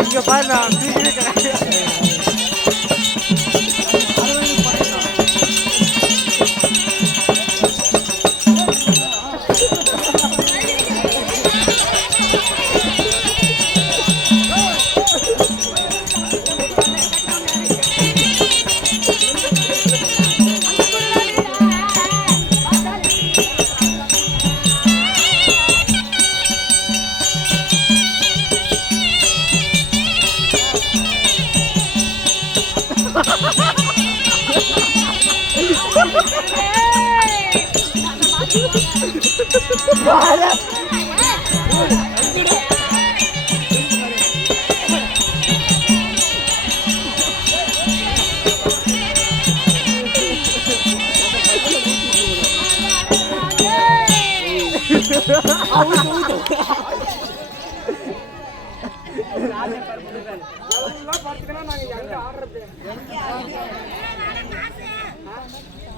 இங்க பாரு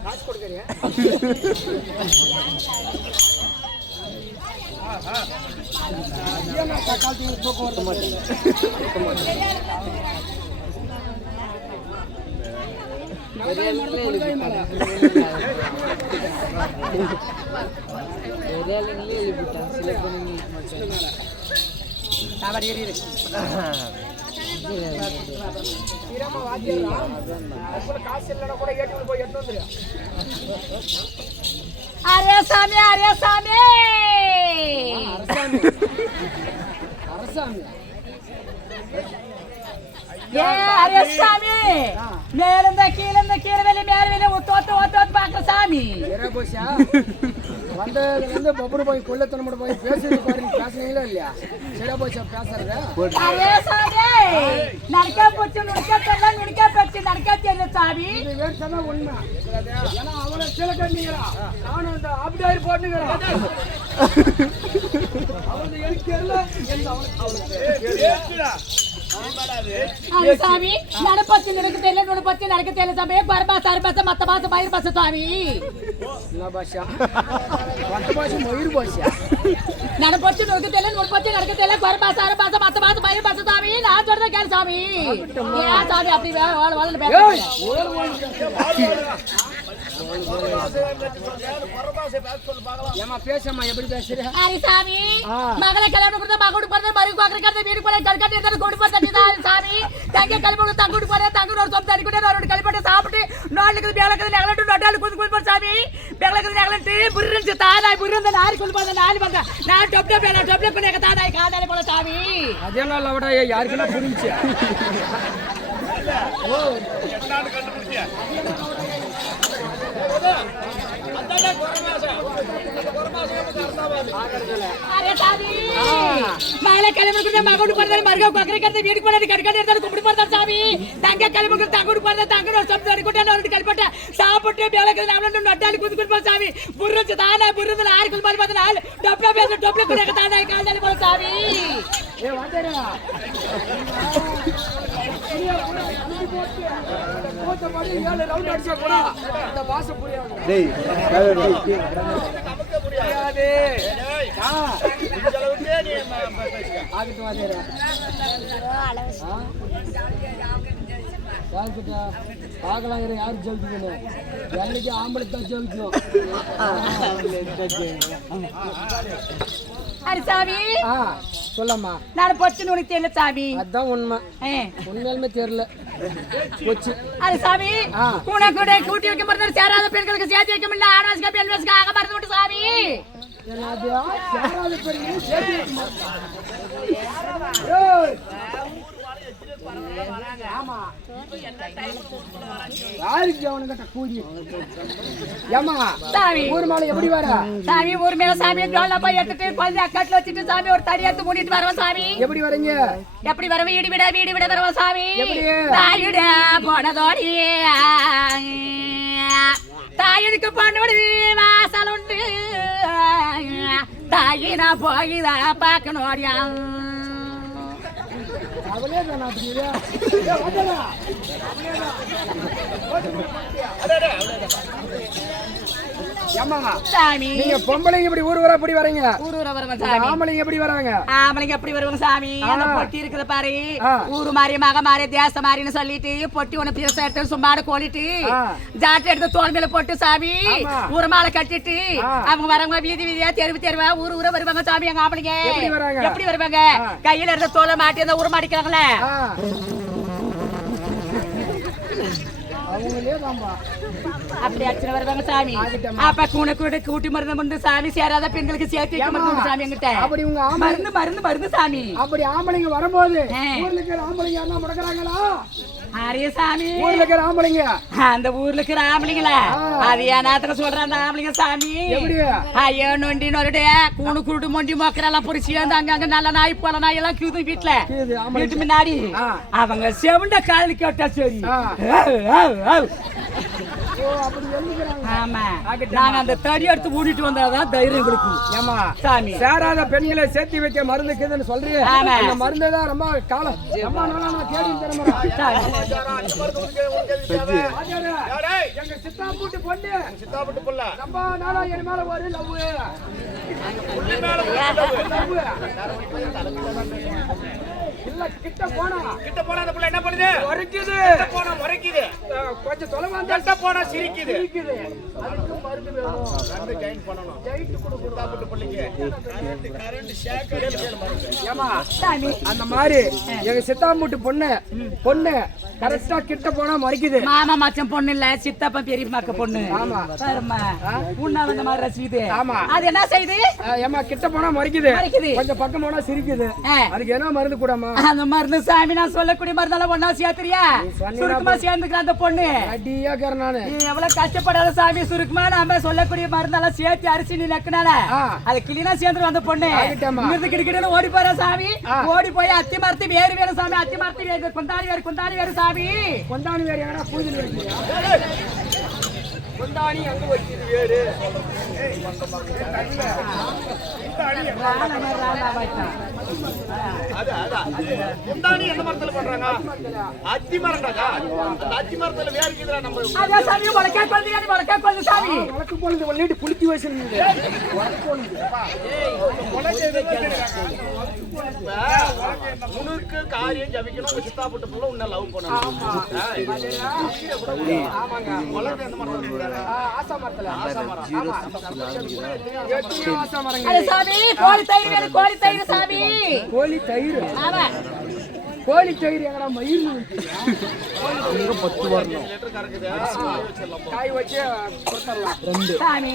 காசு கொடுக்குறியா? போக்குவரத்து மாட்டேன் அரே சாமி அரே சாமி அரசாமி ஏ அரே சாமி மேலிருந்த கீழ வெளி மேல வெளி ஒத்து பாக்குற சாமி வந்ததுலேருந்து பப்புரு போய் கொள்ளத்தனமோட போய் பேசுறது பாரு, பேசுனீங்களா இல்லையா? சரியா போச்சா பேசுறது? அரே சாமி நடிக்க போச்சு நுடிக்க போச்சு நடிக்க தெரியல சாமி. இது வேணும்னா உண்மை. ஏன்னா அவளை கீழே கட்டிங்களா, நானும் அந்த ஆப்டாயிரு போட்டுங்கிறேன். அவளுக்கு எனக்கு தெரியல, அரே சாமி நடப்பச்சு நடக்க தெரியல நுடிப்பச்சு நடக்க தெரியல சாமி. பரபாச அரபாச மத்த பாச பயிர் பாச சாமி. என்ன பாஷா? மத்த பாஷா மயிர் பாஷா. நடப்பச்சு நடக்க தெரியல நுடிப்பச்சு நடக்க தெரியல பரபாச அரபாச மத்த பாச பயிர் பாச சாமி. நான் சொல்றத கேளு சாமி. ஏன் சாமி அப்படி வாழன்னு பேசுறீங்க? ஏமா பேசமா எப்படி பேசுற? அரே சாமி மகள கல்யாணம் கொடுத்தா மகோடு போறது மறு கோக்கறத வீடு போற கல்கட்டி எடுத்து கொண்டு போறது சாமி. தங்க கல்போடு தங்குடு போற தங்குடு ஒரு சொந்த அடிக்குடே ஒரு கல்பட்ட சாப்பிட்டு நாளுக்கு பேலக்கு நகலட்டு நடால குது குது சாமி. பேலக்கு நகலட்டு புர்ரஞ்சு தானாய் புர்ரந்த நாரி குது போற நாலு வந்த நான் டொப்ல பண்ண தானாய் காதால போல சாமி. அதெல்லாம் லவடா யாருக்குன்னா புரிஞ்சு. ஓ என்னன்னு கண்டுபிடிச்சியா? அரே சாமி மகள கல்யாணம் கொடுத்தா மகோடு போறது மறு கோக்கறத வீடு போறது கல்கட்டி எடுத்து கொண்டு போறது சாமி. தங்க கல்யாணம் தங்குடு போறது தங்குடு ஒரு சொந்த அடிக்குடே ஒரு கல்பட்ட சாப்பிட்டு பேலக்கு நகலட்டு நடால குது குது சாமி. புர்ரஞ்சு தானாய் புர்ரந்த நாரி குது போற நாலு டொப்ல பண்ண தானாய் காதால போல சாமி. ஏ வாடா போட்ட மாதிரி 7 ரவுண்ட் அடிச்சா கூட இந்த பாஷை புரியாது. டேய் நமக்கு புரியாது. இந்த அளவுக்கு நீ ஆகிட்டு வாடா. யார்கிட்ட பார்க்கலாம் யார் ஜெயிக்கணும்? என்னைக்கு ஆம்பளை தான் ஜெயிக்கணும். அது சாமி சொல்லம்மா. நான் பொச்சுன்னு உனக்கு தெரியல சாமி. அதான் உண்மை. உண்மையாலுமே தெரியல. அது சாமி கூட கூட கூட்டி வைக்க மருந்து சேராத பெண்களுக்கு சேர்த்து வைக்க முடியல. ஆணவஸ்கா பெண்வஸ்கா ஆக மருந்து விட்டு சாமி. சேராத பெண்களுக்கு சேர்த்து வைக்க ஊர் மேல எப்படி வர சாமி? ஊர் மேல சாமி ஜோல்ல போய் எடுத்துட்டு குழந்தை அக்காட்டுல வச்சுட்டு சாமி ஒரு தடி எடுத்து மூடிட்டு வரவா சாமி. எப்படி வரீங்க? எப்படி வர? வீடு விட வரவா சாமி. தாயுட போனதோடி தாயுக்கு பொண்ணு வாசல் உண்டு. தாயி நான் போயிதா பாக்கணுடியா. அவளே தானா? சாமி நீங்க பொம்பளைங்க இப்படி ஊர் வர எப்படி வரீங்க? ஊர் வரவங்க சாமி. ஆம்பளைங்க எப்படி வராங்க? ஆம்பளைங்க எப்படி வருவாங்க சாமி? அந்த பொட்டி இருக்குது பாரு, ஊரு மாறி மக மாறி தேச மாறின்னு சொல்லிட்டு பொட்டி ஒண்ணு பீச எடுத்து சும்மாடு கோலிட்டு ஜாட்டை எடுத்து தோல் மேல போட்டு சாமி ஊர மாலை கட்டிட்டு அவங்க வரவங்க வீதி வீதியா தெருவு தெருவா ஊர் ஊர வருவாங்க சாமி. எங்க ஆம்பளைங்க எப்படி வருவாங்க? கையில இருந்த தோலை மாட்டி அந்த ஊர் மாட்டிக்கிறாங்களே அப்படி அடிச்சு வருவாங்க சாமி. அப்ப கூண கூட கூட்டி மருந்து சாமி சேராத பெண்களுக்கு சேர்த்து வைக்க மருந்து சாமி. எங்கிட்ட அப்படி உங்க மருந்து மருந்து மருந்து சாமி. அப்படி ஆம்பளைங்க வரும்போது ஊர்ல இருக்கிற ஆம்பளைங்க யாரா முடக்குறாங்களா? அரே சாமி ஊர்ல இருக்கிற ஆம்பளைங்க, அந்த ஊர்ல இருக்கிற ஆம்பளைங்களா? அது ஏனாத்துல சொல்ற அந்த ஆம்பளைங்க சாமி. ஐயோ நொண்டி நொருடே கூணு குருடு மொண்டி மொக்கரெல்லாம் பொறிச்சு அங்க நல்ல நாய் போல நாய் எல்லாம் கியூது வீட்டு முன்னாடி அவங்க செவண்ட காதலி கேட்டா சரி. ஆமா நாங்க அந்த தடி எடுத்து ஊடிட்டு வந்தாதான் தைரியம் கொடுக்கும். ஏமா சாமி சேராத பெண்களை சேர்த்து வைக்க மருந்து இருக்குதுன்னு சொல்றீங்க. அந்த மருந்து தான் ரொம்ப காலம் ரொம்ப நாளா நான் தேடி தரேன். எங்க சித்தாப்பூட்டு பொண்ணு சித்தாப்பட்டு புள்ள ரொம்ப நாளா என் மேல ஒரு லவ். இல்ல கிட்ட போனா அந்த புள்ள என்ன பண்ணுது? முறைக்குது. போனா முறைக்குது. கொஞ்சம் தொலைவா கட்ட போனா சிரிக்குது. அதுக்கு மருந்து வேணும். ரெண்டு ஜாயின் பண்ணணும். ஜெயிட்டு கொடுக்கணும். சித்தாப்பட்டு புள்ளைக்கு கரண்ட் ஷேக் ஏமா அந்த மாதிரி எங்க சித்தாம்பூட்டு பொண்ணு கரெக்டா கிட்ட போனா மறைக்குது. மாமா மச்சம் பொண்ணு இல்ல சித்தப்பா பெரிய மக்க பொண்ணு. ஆமா பாருமா உன்ன அந்த மாதிரி ரசிக்குது. ஆமா அது என்ன செய்யுது? ஏமா கிட்ட போனா மறைக்குது. கொஞ்சம் பக்கம் போனா சிரிக்குது. அதுக்கு என்ன மருந்து கூடமா? அந்த மருந்து சாமி நான் சொல்லக்கூடிய மருந்தெல்லாம் ஒன்னா சேர்த்துறியா? சுருக்கமா சேர்ந்துக்கிற அந்த பொண்ணு அடியா கரணானு நீ எவ்வளவு கஷ்டப்படாத சாமி. சுருக்கமா நாம சொல்லக்கூடிய மருந்தெல்லாம் சேர்த்து அரிசி நீ நக்குனால அது கிளீனா சேர்ந்துரும் அந்த பொண்ணு. இங்கிருந்து கிடுக்கிட்டு ஓடி போற சாமி. ஓடி போய் அத்தி மரத்து வேறு வேறு சாமி. அத்தி மரத்து வேறு குந்தாணி வேறு சாமி. கொண்டாணி வேறு எங்கடா பூஜை வைக்கிறியா? கொண்டாணி அங்க வைக்கிறது வேறு. குந்தாணி எந்த மரத்துல பண்றாங்க? அத்தி மரம்டா. அந்த அத்தி மரத்துல வேற இருக்குதுடா நம்ம. அதே சாமி வளக்க கொல்லுங்க சாமி. வளக்கு போனது ஒல்லிட்டு புளிச்சி வச்சிருந்தீங்க. வளக்கு போனது. உனக்கு காரியம் ஜபிக்கணும். சித்தாப்பட்டு புள்ள உன்ன லவ் பண்ணணும். ஆமாங்க. வளக்கு எந்த மரத்துல? ஆசா மரத்துல. ஆசா மரம். ஆசா மரங்க. அட சாமி கோழி தயிர் வேணும். கோழி தயிர் சாமி. கோழி தயிர். ஆமா கோழி தயிர் எங்கடா மயிர் இங்க 10 வரணும். காய் வச்சு கொடுத்துறலாம். ரெண்டு சாமி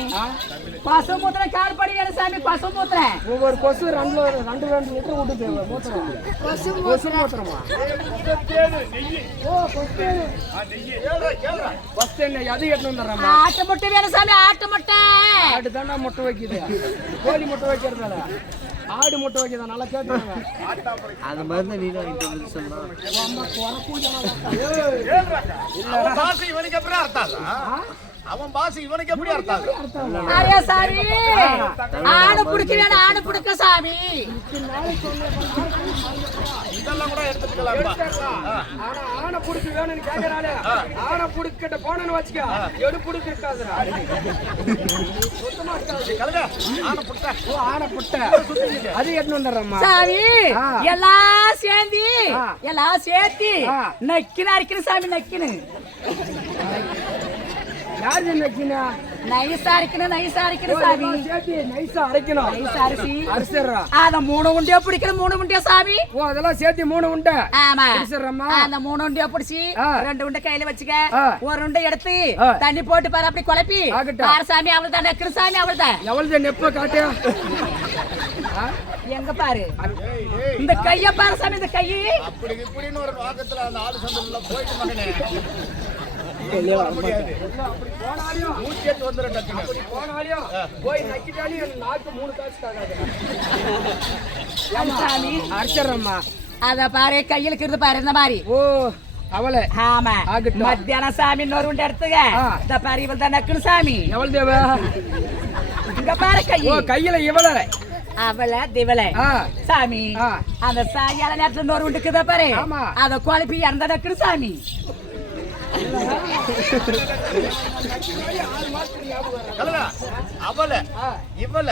பசு மூத்திர கால் படி வேணும் சாமி. பசு மூத்திர ஒவ்வொரு கொசு 2 லிட்டர் ஊட்டுது மூத்திரம். கொசு மூத்திரமா? ஓ கொசு ஃபர்ஸ்ட் என்ன அது எட்டு வந்துறமா? ஆட்டு முட்டை வேணும் சாமி. ஆட்டு முட்டை. ஆடு தான முட்டை வைக்குது. கோழி முட்டை வைக்கிறதால ஆடு முட்டை வைக்கிறதா? நல்லா கேட்டுங்க. அந்த மருந்து நீ தான் இன்டர்வியூ சொன்னா அம்மா குறக்கூடாதா? அவன் பாசி இவனுக்கு எப்படி அர்த்தம்? அவன் பாசி இவனுக்கு எப்படி அர்த்தம்? அரே சாமி ஆடு புடிக்க வேணும். ஆடு புடிக்க சாமி. இதெல்லாம் கூட எடுத்துக்கலாம். ஆனா ஆனை புடிக்க வேணும்னு கேக்குறானே. ஆனை புடிக்கிட்ட போனன்னு வச்சுக்க. எடு புடிக்க இருக்காதுடா. சுத்தமா இருக்காது. கலங்க. ஆன புட்ட. ஓ ஆனை புட்ட. அது எட்டு வந்துறமா? சாமி எல்லாம் சேர்த்து நக்கின அரிக்கணும் சாமி. நக்கினு யாரு நக்கினா? நைஸா அரைக்கணும் சாமி. நைஸா அரைக்கணும். நைஸா அரிசிடுறா. அத 3 உண்டியா பிடிக்கணும். 3 உண்டியா சாமி. ஓ அதெல்லாம் சேர்த்து 3 உண்டை. ஆமா. அரிசிடுறமா. அந்த 3 உண்டியா பிடிச்சி 2 உண்டை கையில வச்சுக்க. ஆ. ஒரு உண்டை எடுத்து தண்ணி போட்டு பாரு அப்படி குழப்பி. ஆகட்டும். பாரு சாமி அவள்தான் நெக்குற சாமி அவள்தான். எவ்வளவு நெப்ப காட்டு. எங்க பாரு இந்த கைய பாரு சாமி இந்த கை. அப்படி இப்படின்னு ஒரு வாக்கத்துல அந்த ஆளு சந்தல்ல போயிட்டு மகனே. அப்படி போனாலியும் மூச்சேத்து வந்துரும் டக்குனு. அப்படி போனாலியும் போய் நக்கிட்டாலியும் நாக்கு 3 காசு காகாது. சாமி அரிசிடுறமா. அத பாரு கையில இருக்கிறது பாரு இந்த மாதிரி. ஓ அவளே. ஆமா. ஆகட்டும். மத்தியானம் சாமி இன்னொரு உண்டை எடுத்துக்க. இந்த பாரு இவள் தான் நக்குன்னு சாமி. எவ்வளவு தேவ. இங்க பாரு கை. ஓ கையில இவள. அவள திவளை சாமி. அந்த சாயால நேரத்துல இன்னொரு உண்டுக்குதா பாரு. அத குழப்பி அந்த நக்குன்னு சாமி. அவள இவள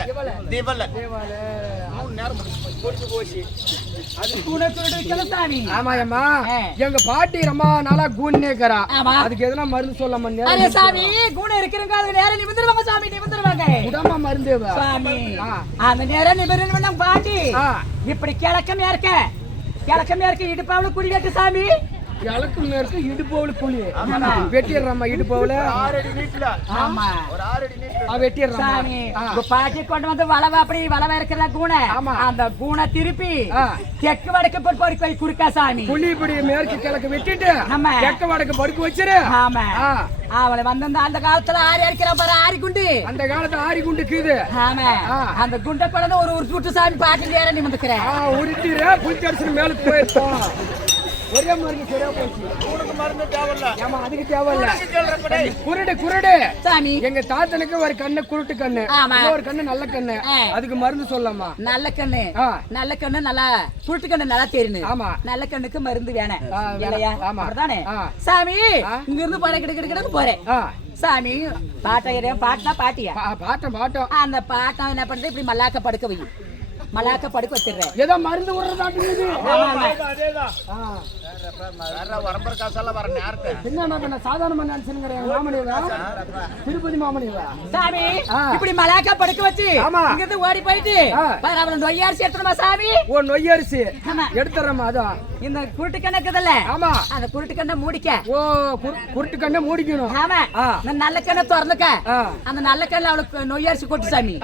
திவள 3 நேரம் பொறுத்து போச்சு. அது கூட சொல்லிட்டு சாமி. ஆமாயம்மா. எங்க பாட்டி ரொம்ப நாளா கூன்னேக்கறா. ஆமா. அதுக்கு எதனா மருந்து சொல்லமா? அரே சாமி கூண இருக்குறங்க அது நேரா நிமிர்ந்துருவாங்க சாமி நிமிர்ந்துருவாங்க. உடம்பா மருந்து சாமி. அந்த நேரா நிமிர்ந்துருவாங்க பாட்டி. இப்படி கிழக்கம் மேற்க இடுப்பாவுல குடி வெட்டு சாமி. கிழக்கும் மேற்கு இடுப்போவுல குழி வெட்டிடுறமா. இடுப்போவுல 6 அடி நீட்ல. ஆமா. ஒரு 6 அடி நீட்ல வெட்டிடுறமா. சாமி பாட்டி கொண்டு வந்து வளவா அப்படி வளவா இருக்கிற கூண. அந்த கூண திருப்பி தெற்கு வடக்கு போய் குறுக்கா சாமி. குழி இப்படி மேற்கு கிழக்கு வெட்டிட்டு தெற்கு வடக்கு படுக்க வச்சிரு. ஆமா. அவளை வந்து அந்த காலத்துல ஆரி அடிக்கிற பாரு ஆரி குண்டு. அந்த காலத்துல ஆரி குண்டு கீது. ஆமா. அந்த குண்டை கொண்டு ஒரு சுட்டு சாமி பாட்டி நேரம் நிமிந்துக்கிறேன். உருட்டிரு புளிச்சு அடிச்சு மேலுக்கு போயிருப்போம். ஒரே மருந்து சரியா போச்சு. உனக்கு மருந்து தேவையில்ல. ஆமா அதுக்கு தேவையில்ல. குருடு சாமி. எங்க தாத்தனுக்கு ஒரு கண்ணு குருட்டு கண்ணு, ஒரு கண்ணு நல்ல கண்ணு. அதுக்கு மருந்து சொல்லலாமா? நல்ல கண்ணு நல்லா குருட்டு கண்ணு நல்லா தெரியும். ஆமா. நல்ல கண்ணுக்கு மருந்து வேணும் இல்லையா? அப்படிதானே சாமி. இங்க இருந்து போற கிடக்கு போறேன் சாமி. பாட்டினா பாட்டியா? பாட்டம். அந்த பாட்டம் என்ன பண்ணுது இப்படி மல்லாக்க படுக்க வை. மல்லாக்க படுக்க வச்சிடுறேன். ஏதோ மருந்து விடுறதாட்டுங்குது. வரம்பர் காசெல்லாம் வர நேரத்தை என்ன சாதாரண நினைச்சுங்கிற மாமனிவா திருப்பதி மாமனிவா சாமி. இப்படி மல்லாக்க படுக்க வச்சு இங்கிருந்து ஓடி போயிட்டு அவளை நொய்யரிசி எடுத்துருமா சாமி. ஓ நொய்யரிசி எடுத்துறமா. அதான் இந்த குருட்டு கண்ணு இருக்குதுல்ல. ஆமா. அந்த குருட்டு கண்ணை மூடிக்க. ஓ குருட்டு கண்ணை மூடிக்கணும். ஆமா. இந்த நல்ல கண்ணை திறந்துக்க. அந்த நல்ல கண்ணு அவளுக்கு நொய்யரிசி கொட்டு சாமி.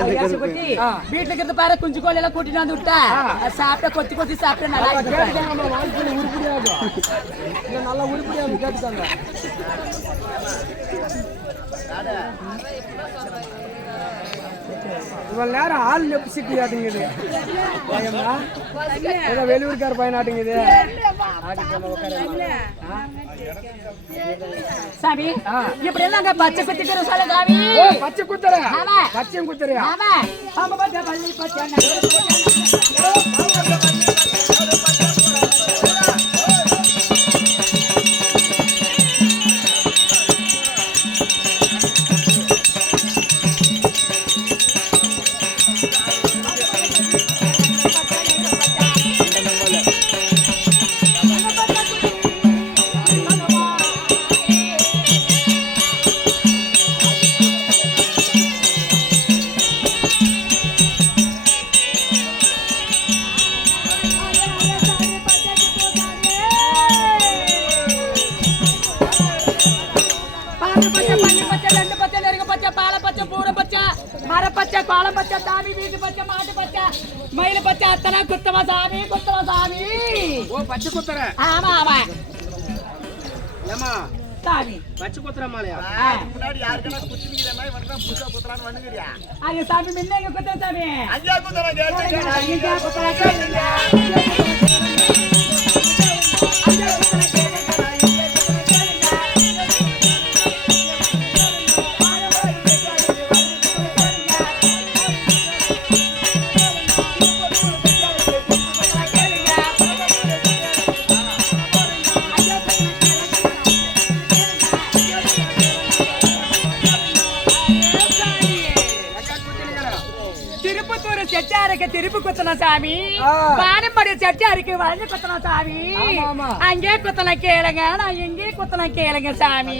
நொய்யரிசி கொட்டி வீட்டுல இருந்து பாரு குஞ்சு கோழி எல்லாம் கூட்டிட்டு வந்து விட்டா சாப்பிட்ட கொத்தி சாப்பிட்டு நல்லா வாழ்க்கையில உருப்படியாகும். நல்லா உருப்படியாக கேட்டுக்காங்க. இவ்வளவு நேரம் ஆள் நெப்சிட்டி ஆட்டுங்குது. ஏதோ வெளியூர்கார பையனாட்டுங்குது. சாமி இப்படி எல்லாம் பச்சை குத்திக்கிற சொல்ல சாமி. பச்சை குத்துற பச்சையும் குத்துறியா? ஆமா. ஆமா பச்சை பள்ளி பச்சை கோலம் பச்சை சாமி. வீட்டு பச்சை மாட்டு பச்சை மயில பச்சை அத்தனை குத்தவா சாமி. ஓ பச்சை குத்துற. ஆமா ஏமா சாமி பச்சை குத்துற மாலையா? முன்னாடி யாருக்கா குத்திக்கிற மாதிரி வந்து புதுசா குத்துறான்னு வந்துங்கறியா? ஐயா சாமி முன்ன எங்க குத்துற சாமி. ஐயா குத்துற கேளுங்க. ஐயா குத்துற கேளுங்க. அங்க திருப்பி குத்தணும் சாமி. பானம்படி செட்டியாருக்கு வளைஞ்சு குத்தணும் சாமி. அங்கே குத்தன கேளுங்க, நான் எங்கே குத்தன கேளுங்க சாமி.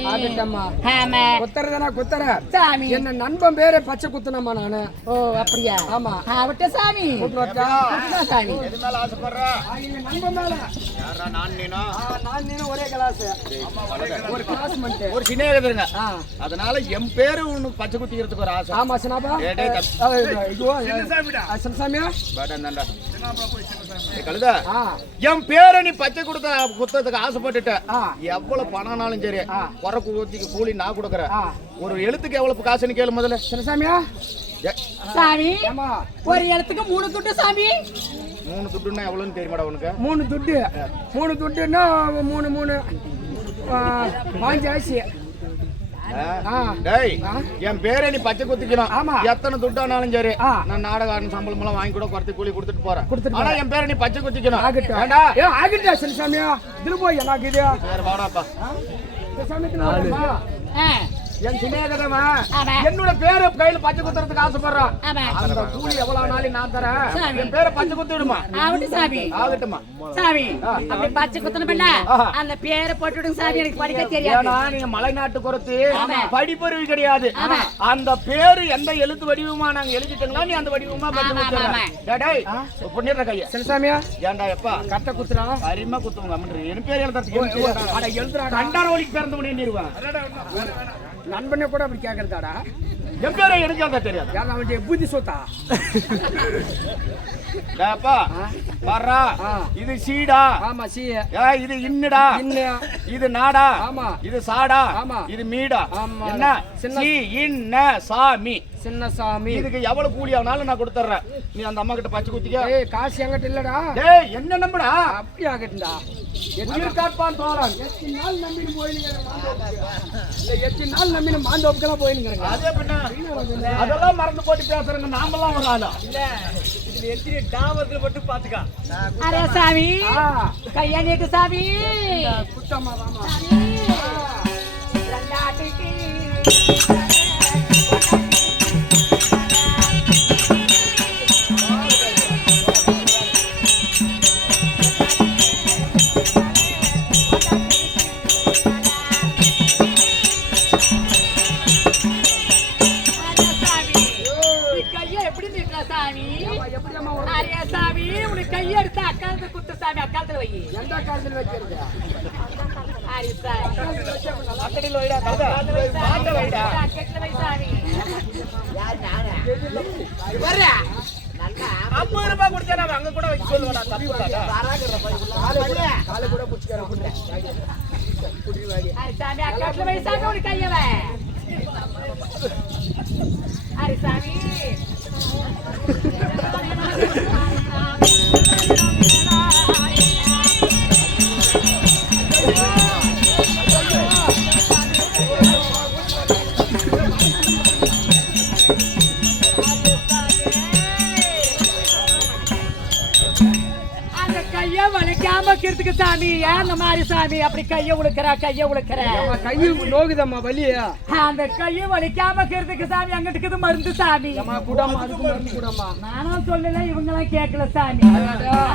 ஆமா குத்துறதுனா குத்துற சாமி. என்ன நண்பன் பேரே பச்சை குத்துனம்மா நானு. ஓ அப்படியா? ஆமா அவட்ட சாமி குத்தணும் சாமி. எது மேல ஆசைப்படுற? நண்பன் மேல யாரா நான் நீனா? நான் நீனும் ஒரே கிளாஸ், ஒரு கிளாஸ் மட்டும். ஒரு சின்ன இருக்குதுங்க. அதனால என் பேரு உனக்கு பச்சை குத்திக்கிறதுக்கு ஒரு ஆசை. ஆமா சின்னப்பா. சின்னசாமியா பாடந்தாண்டா. கழுதா என் பேரை நீ பச்சை குத்ததுக்கு ஆசைப்பட்டுட்ட. எவ்வளவு பணம்னாலும் சரி, குறை குத்திக்கு கூலி நான் கொடுக்குறேன். ஒரு எழுத்துக்கு எவ்வளவு காசுன்னு கேளு முதல்ல. சின்னசாமியா சாமி ஒரு இடத்துக்கு 3 துட்டு சாமி. 3 துட்டுன்னா எவ்வளவுன்னு தெரியுமாடா உனக்கு? 3 துட்டு, 3 துட்டுன்னா 3 5 டேய் என் பேரை நீ பச்சை குத்திக்கணும். எத்தனை துட்டானாலும் சரி, நான் நாடகாரன் சம்பளம் எல்லாம் வாங்கி கூட குறைத்து கூலி கொடுத்துட்டு போறேன். ஆனா என் பேரை நீ பச்சை குத்திக்கணும். ஆகிட்டா சின்னசாமியா இதுல போய் எனக்கு இது வேற வாடாப்பா. என் சினேகதமா என்னோட பேரை கையில பச்சை குத்துறதுக்கு ஆசைப்படுறான். அந்த கூலி எவ்வளவு நாளைக்கு நான் தரேன். என் பேரை பச்சை குத்தி விடுமா? சாமி ஆகட்டுமா சாமி. அப்படி பச்சை குத்தணும் அந்த பேரை போட்டுடுங்க சாமி. எனக்கு படிக்க தெரியாது. நீங்க மலைநாட்டு குறைத்து படிப்பறிவு கிடையாது. அந்த பேரு எந்த எழுத்து வடிவமா நாங்க எழுதிட்டோங்களா, நீ அந்த வடிவமா பச்சை குத்துற கைய. சின்னசாமியா ஏன்டா எப்பா கட்ட குத்துறான் அரிமா குத்துவாங்க. என் பேர் எழுதுறாங்க கண்டார ஒளிக்கு பிறந்த முடியும். நண்பனே கூட அப்படி கேக்குறதாடா. என் பேரை எனக்கு தெரியாது. அவன் புத்தி சொத்தா. இது சீடா. ஆமா சீ. இது இன்னடா. இது நாடா. ஆமா இது சாடா. ஆமா இது மீடா. என்ன சி இன்ன சாமி. சின்ன சாமி. இதுக்கு எவ்வளவு கூலி ஆனாலும் நான் கொடுத்துறேன். நீ அந்த அம்மா கிட்ட பச்சை குத்திக்க. ஏய் காசு என்கிட்ட இல்லடா. டேய் என்ன நம்புடா? அப்படி ஆகட்டா. உயிர் காப்பான் தோறான். எத்தனை நாள் நம்பிட்டு போயினீங்க? எத்தனை நாள் நம்பின மாந்தோப்புக்கெல்லாம் போயினுங்க. அதே பின்ன அதெல்லாம் மறந்து போட்டு பேசுறேங்க. நாமெல்லாம் ஒரு ஆளா இல்ல. இதுல எத்தனை டாவத்துல போட்டு பாத்துக்க. அரே சாமி கையா நீட்டு சாமி. குத்தமா வாமா. ரண்டாட்டிக்கு கையை எடுத்து அக்காலத்துல குத்து சாமி. அக்காலத்துல வை. எந்த காலத்துல வைக்கிறது? அக்கடியில் வைடா. பாட்ட வைடா. அக்கத்துல வை சாமி. யார் நானே? 50 ரூபாய் கொடுத்தா நான் அங்க கூட வச்சு சொல்லுவேடா. தப்புடா. காலை கூட புடிச்சுக்கற புடி. அரே சாமி அக்காலத்துல வை சாமி. ஒரு கையை வை. அரே சாமி வளைக்காம இருக்கிறதுக்கு சாமி. ஏன் அந்த மாதிரி சாமி அப்படி கைய உழுக்கிற கையை நோகுதம்மா வலிய. அந்த கையை வலிக்காம இருக்கிறதுக்கு சாமி அங்கிட்டு மருந்து சாமி. நானும் சொல்லல, இவங்க எல்லாம் கேட்கல சாமி.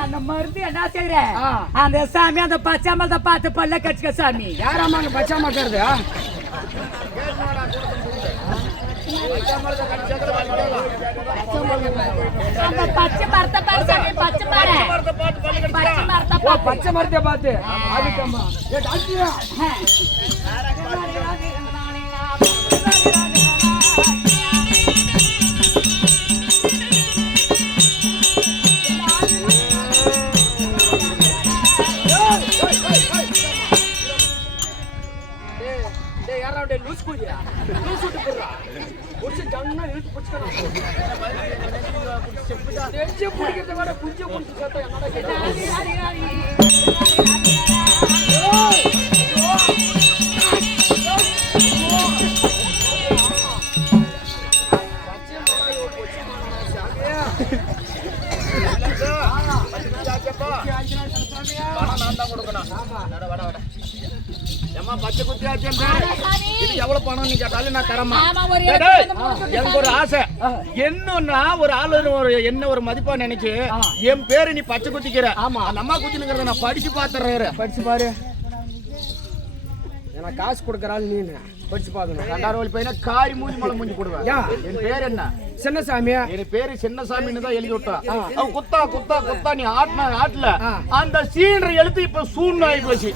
அந்த மருந்து என்ன செய்யற? அந்த சாமி அந்த பச்சாமத்தை பார்த்து பல்ல கட்சிக்க சாமி. யாராமா அங்க பச்சாம இருக்கிறது? அந்த பச்சை மரத்தை பாரு சாமி. பச்சை மரத்தை பார்த்து அதுக்கம்மா லூஸ் போடியா லூஸ் விட்டு போடுறா. புடிச்சு ஜன்னா இழுத்து புடிச்சுக்கலாம். தெரிஞ்சு பிடிக்கிறத விட குஞ்சு பிடிச்சி சேர்த்தா என்னடா ஏம்மா பச்சை குத்தியாச்சு இது எவ்வளவு பணம் நீ கேட்டாலும் நான் தரமா ஆமா, ஒரு எனக்கு ஒரு ஆசை என்னன்னா ஒரு ஆளு என்ன ஒரு மதிப்பா நினைச்சு என் பேரு நீ பச்சை குத்திக்கிற அந்த அம்மா குத்தினுங்கிறத நான் படிச்சு பாத்துறேன் படிச்சு பாரு எனக்கு காசு கொடுக்கறாள் நீ படிச்சு பாக்கணும் 2000 பையனா காரி மூஞ்சி மலை மூஞ்சி போடுவேன் என் பேர் என்ன சின்னசாமி என் பேரு சின்னசாமின்னு தான் எழுதி விட்டான் அவன் குத்தா குத்தா குத்தா நீ ஆட்டுல அந்த சீன்ற எழுத்து இப்ப சூன்னு ஆகி போச்சு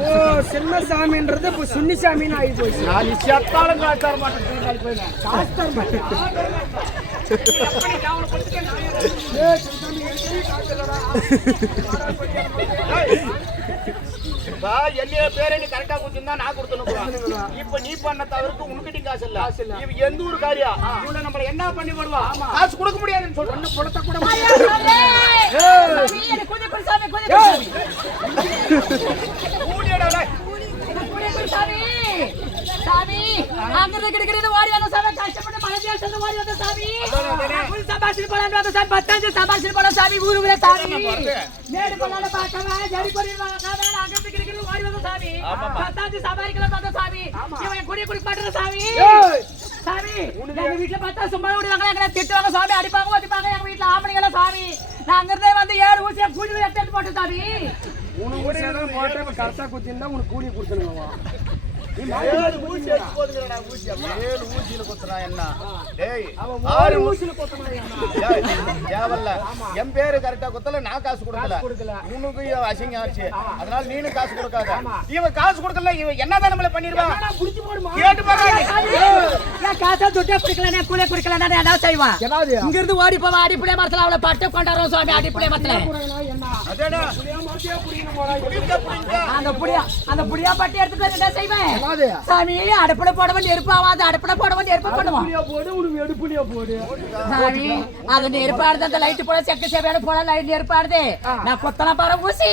ஓ சின்னசாமின்றது இப்ப சுன்னிசாமின்னு ஆகி போச்சு நான் செத்தாலும் காசு தர மாட்டேன் காசு தர மாட்டேன் என்னைய பேரை நீ கரெக்டா கொடுத்திருந்தா நான் கொடுத்துருக்கேன். இப்ப நீ பண்ண தவிர்த்து உனக்கிட்ட காசு இல்ல. இவ எந்த ஊர் காரியா இவனை நம்ம என்ன பண்ணி போடுவா காசு கொடுக்க முடியாதுன்னு சொல்ற ஒண்ணு புடத்த கூட சாமி அங்க கிடக்கிறது ஓடி வந்த சாமி கஷ்டப்பட்டு மலையா சென்று ஓடி வந்த சாமி புல் சபாஷி போலாம் வந்த சாமி 10 சபாஷி போலாம் சாமி ஊருல சாமி நேடு போலால பாக்கமா ஜடி போடுவா காதா அங்க கிடக்கிறது ஓடி வந்த சாமி 10 சபாரிக்கல வந்த சாமி இவன் குடி குடி பாடுற சாமி சாமி எங்க வீட்ல பார்த்தா சும்மா ஓடுவாங்க எங்க திட்டுவாங்க சாமி அடிப்பாங்க ஓடிப்பாங்க எங்க வீட்ல ஆம்பளைங்கள சாமி நான் அங்க இருந்தே வந்து 7 ஊசிய கூடி எடுத்து போட்டு சாமி உனக்கு ஊசி எல்லாம் போட்டு கரெக்டா குத்தினா உனக்கு கூலி கொடுத்துருங்க என் பேரு கரெக்டா குத்தல நான் காசு கொடுக்கல உனக்கு அசிங்கம் ஆச்சு அதனால நீனும் காசு கொடுக்காத இவன் காசு கொடுக்கல இவன் என்னதான் நம்மள பண்ணிருவான் கேட்டு பாருங்க காசா துட்டே குடிக்கல நான் கூலே குடிக்கல நான் என்ன செய்வான் இங்க இருந்து ஓடி போவா அடிப்படை மரத்துல அவளை பட்டு கொண்டாரோம் சுவாமி அடிப்படை மரத்துல அந்த புடியா பட்டு எடுத்துட்டு என்ன செய்வேன் சாமி அடுப்புல போடவன் நெருப்பாவாது அடுப்புல போடவன் நெருப்ப பண்ணுவான் சாமி அது நெருப்பாடுது அந்த லைட் போல செக்க சேவையான போல லைட் நெருப்பாடுது நான் கொத்தன பாரு ஊசி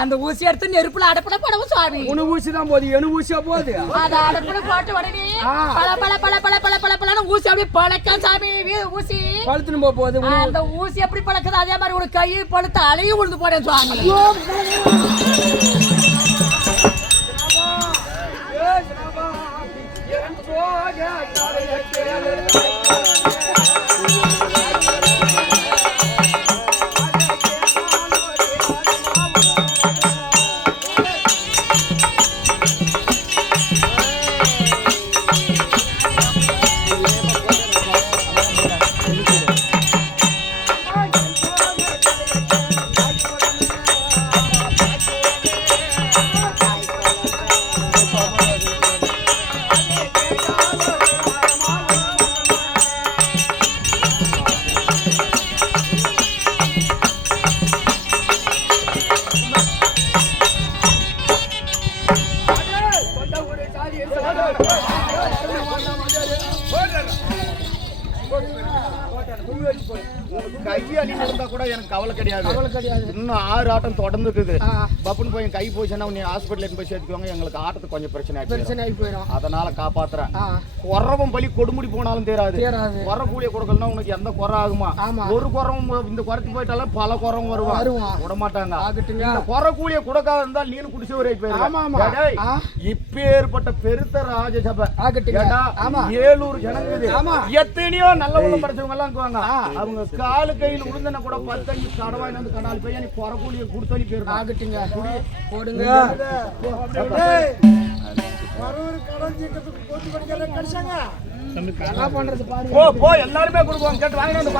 அந்த ஊசி எடுத்து நெருப்புல அடுப்புல போடவும் சுவாமி உன ஊசி தான் போகுது எனு ஊசியா போகுது அது அடுப்புல போட்டு உடனே பல பல பல பல பல பல பல ஊசி அப்படியே பழக்கம் சாமி ஊசி பழுத்துன்னு போகுது அந்த ஊசி எப்படி பழக்குது அதே மாதிரி ஒரு கை பழுத்து அலையும் உழுந்து போறேன் சுவாமி எனக்கு கவலை கிடையாது இன்னும் 6 ஆட்டம் தொடர்ந்து இருக்குது பப்புன்னு போய் கை போச்சுன்னா நீ ஹாஸ்பிட்டல் போய் சேர்த்துக்குவாங்க எங்களுக்கு ஆட்டத்துக்கு கொஞ்சம் பிரச்சனை ஆகி போயிடும் அதனால காப்பாத்துறேன் குறவும் பலி கொடுமுடி போனாலும் தேராது குறை கூலிய கொடுக்கலன்னா உனக்கு எந்த குறை ஆகுமா ஒரு குறவும் இந்த குறைச்சு போயிட்டாலும் பல குறவும் வருவான் விட மாட்டாங்க இந்த குறை கூலிய கொடுக்காத இருந்தால் நீனு குடிச்சு ஒரு போயிருக்க இப்பேற்பட்ட பெருத்த ராஜசபை 700 ஜனங்குது எத்தனையோ நல்ல உள்ள படிச்சவங்க எல்லாம் இருக்குவாங்க அவங்க காலு கையில் உளுந்தன கூட 15 கடவாய் வந்து கடால் போய் நீ குறை கூலிய கொடுத்தனி போயிருக்க ஆகட்டுங்க போடுங்க போ எல்லாருமே கொடுக்குவாங்க கேட்டு வாங்க அந்த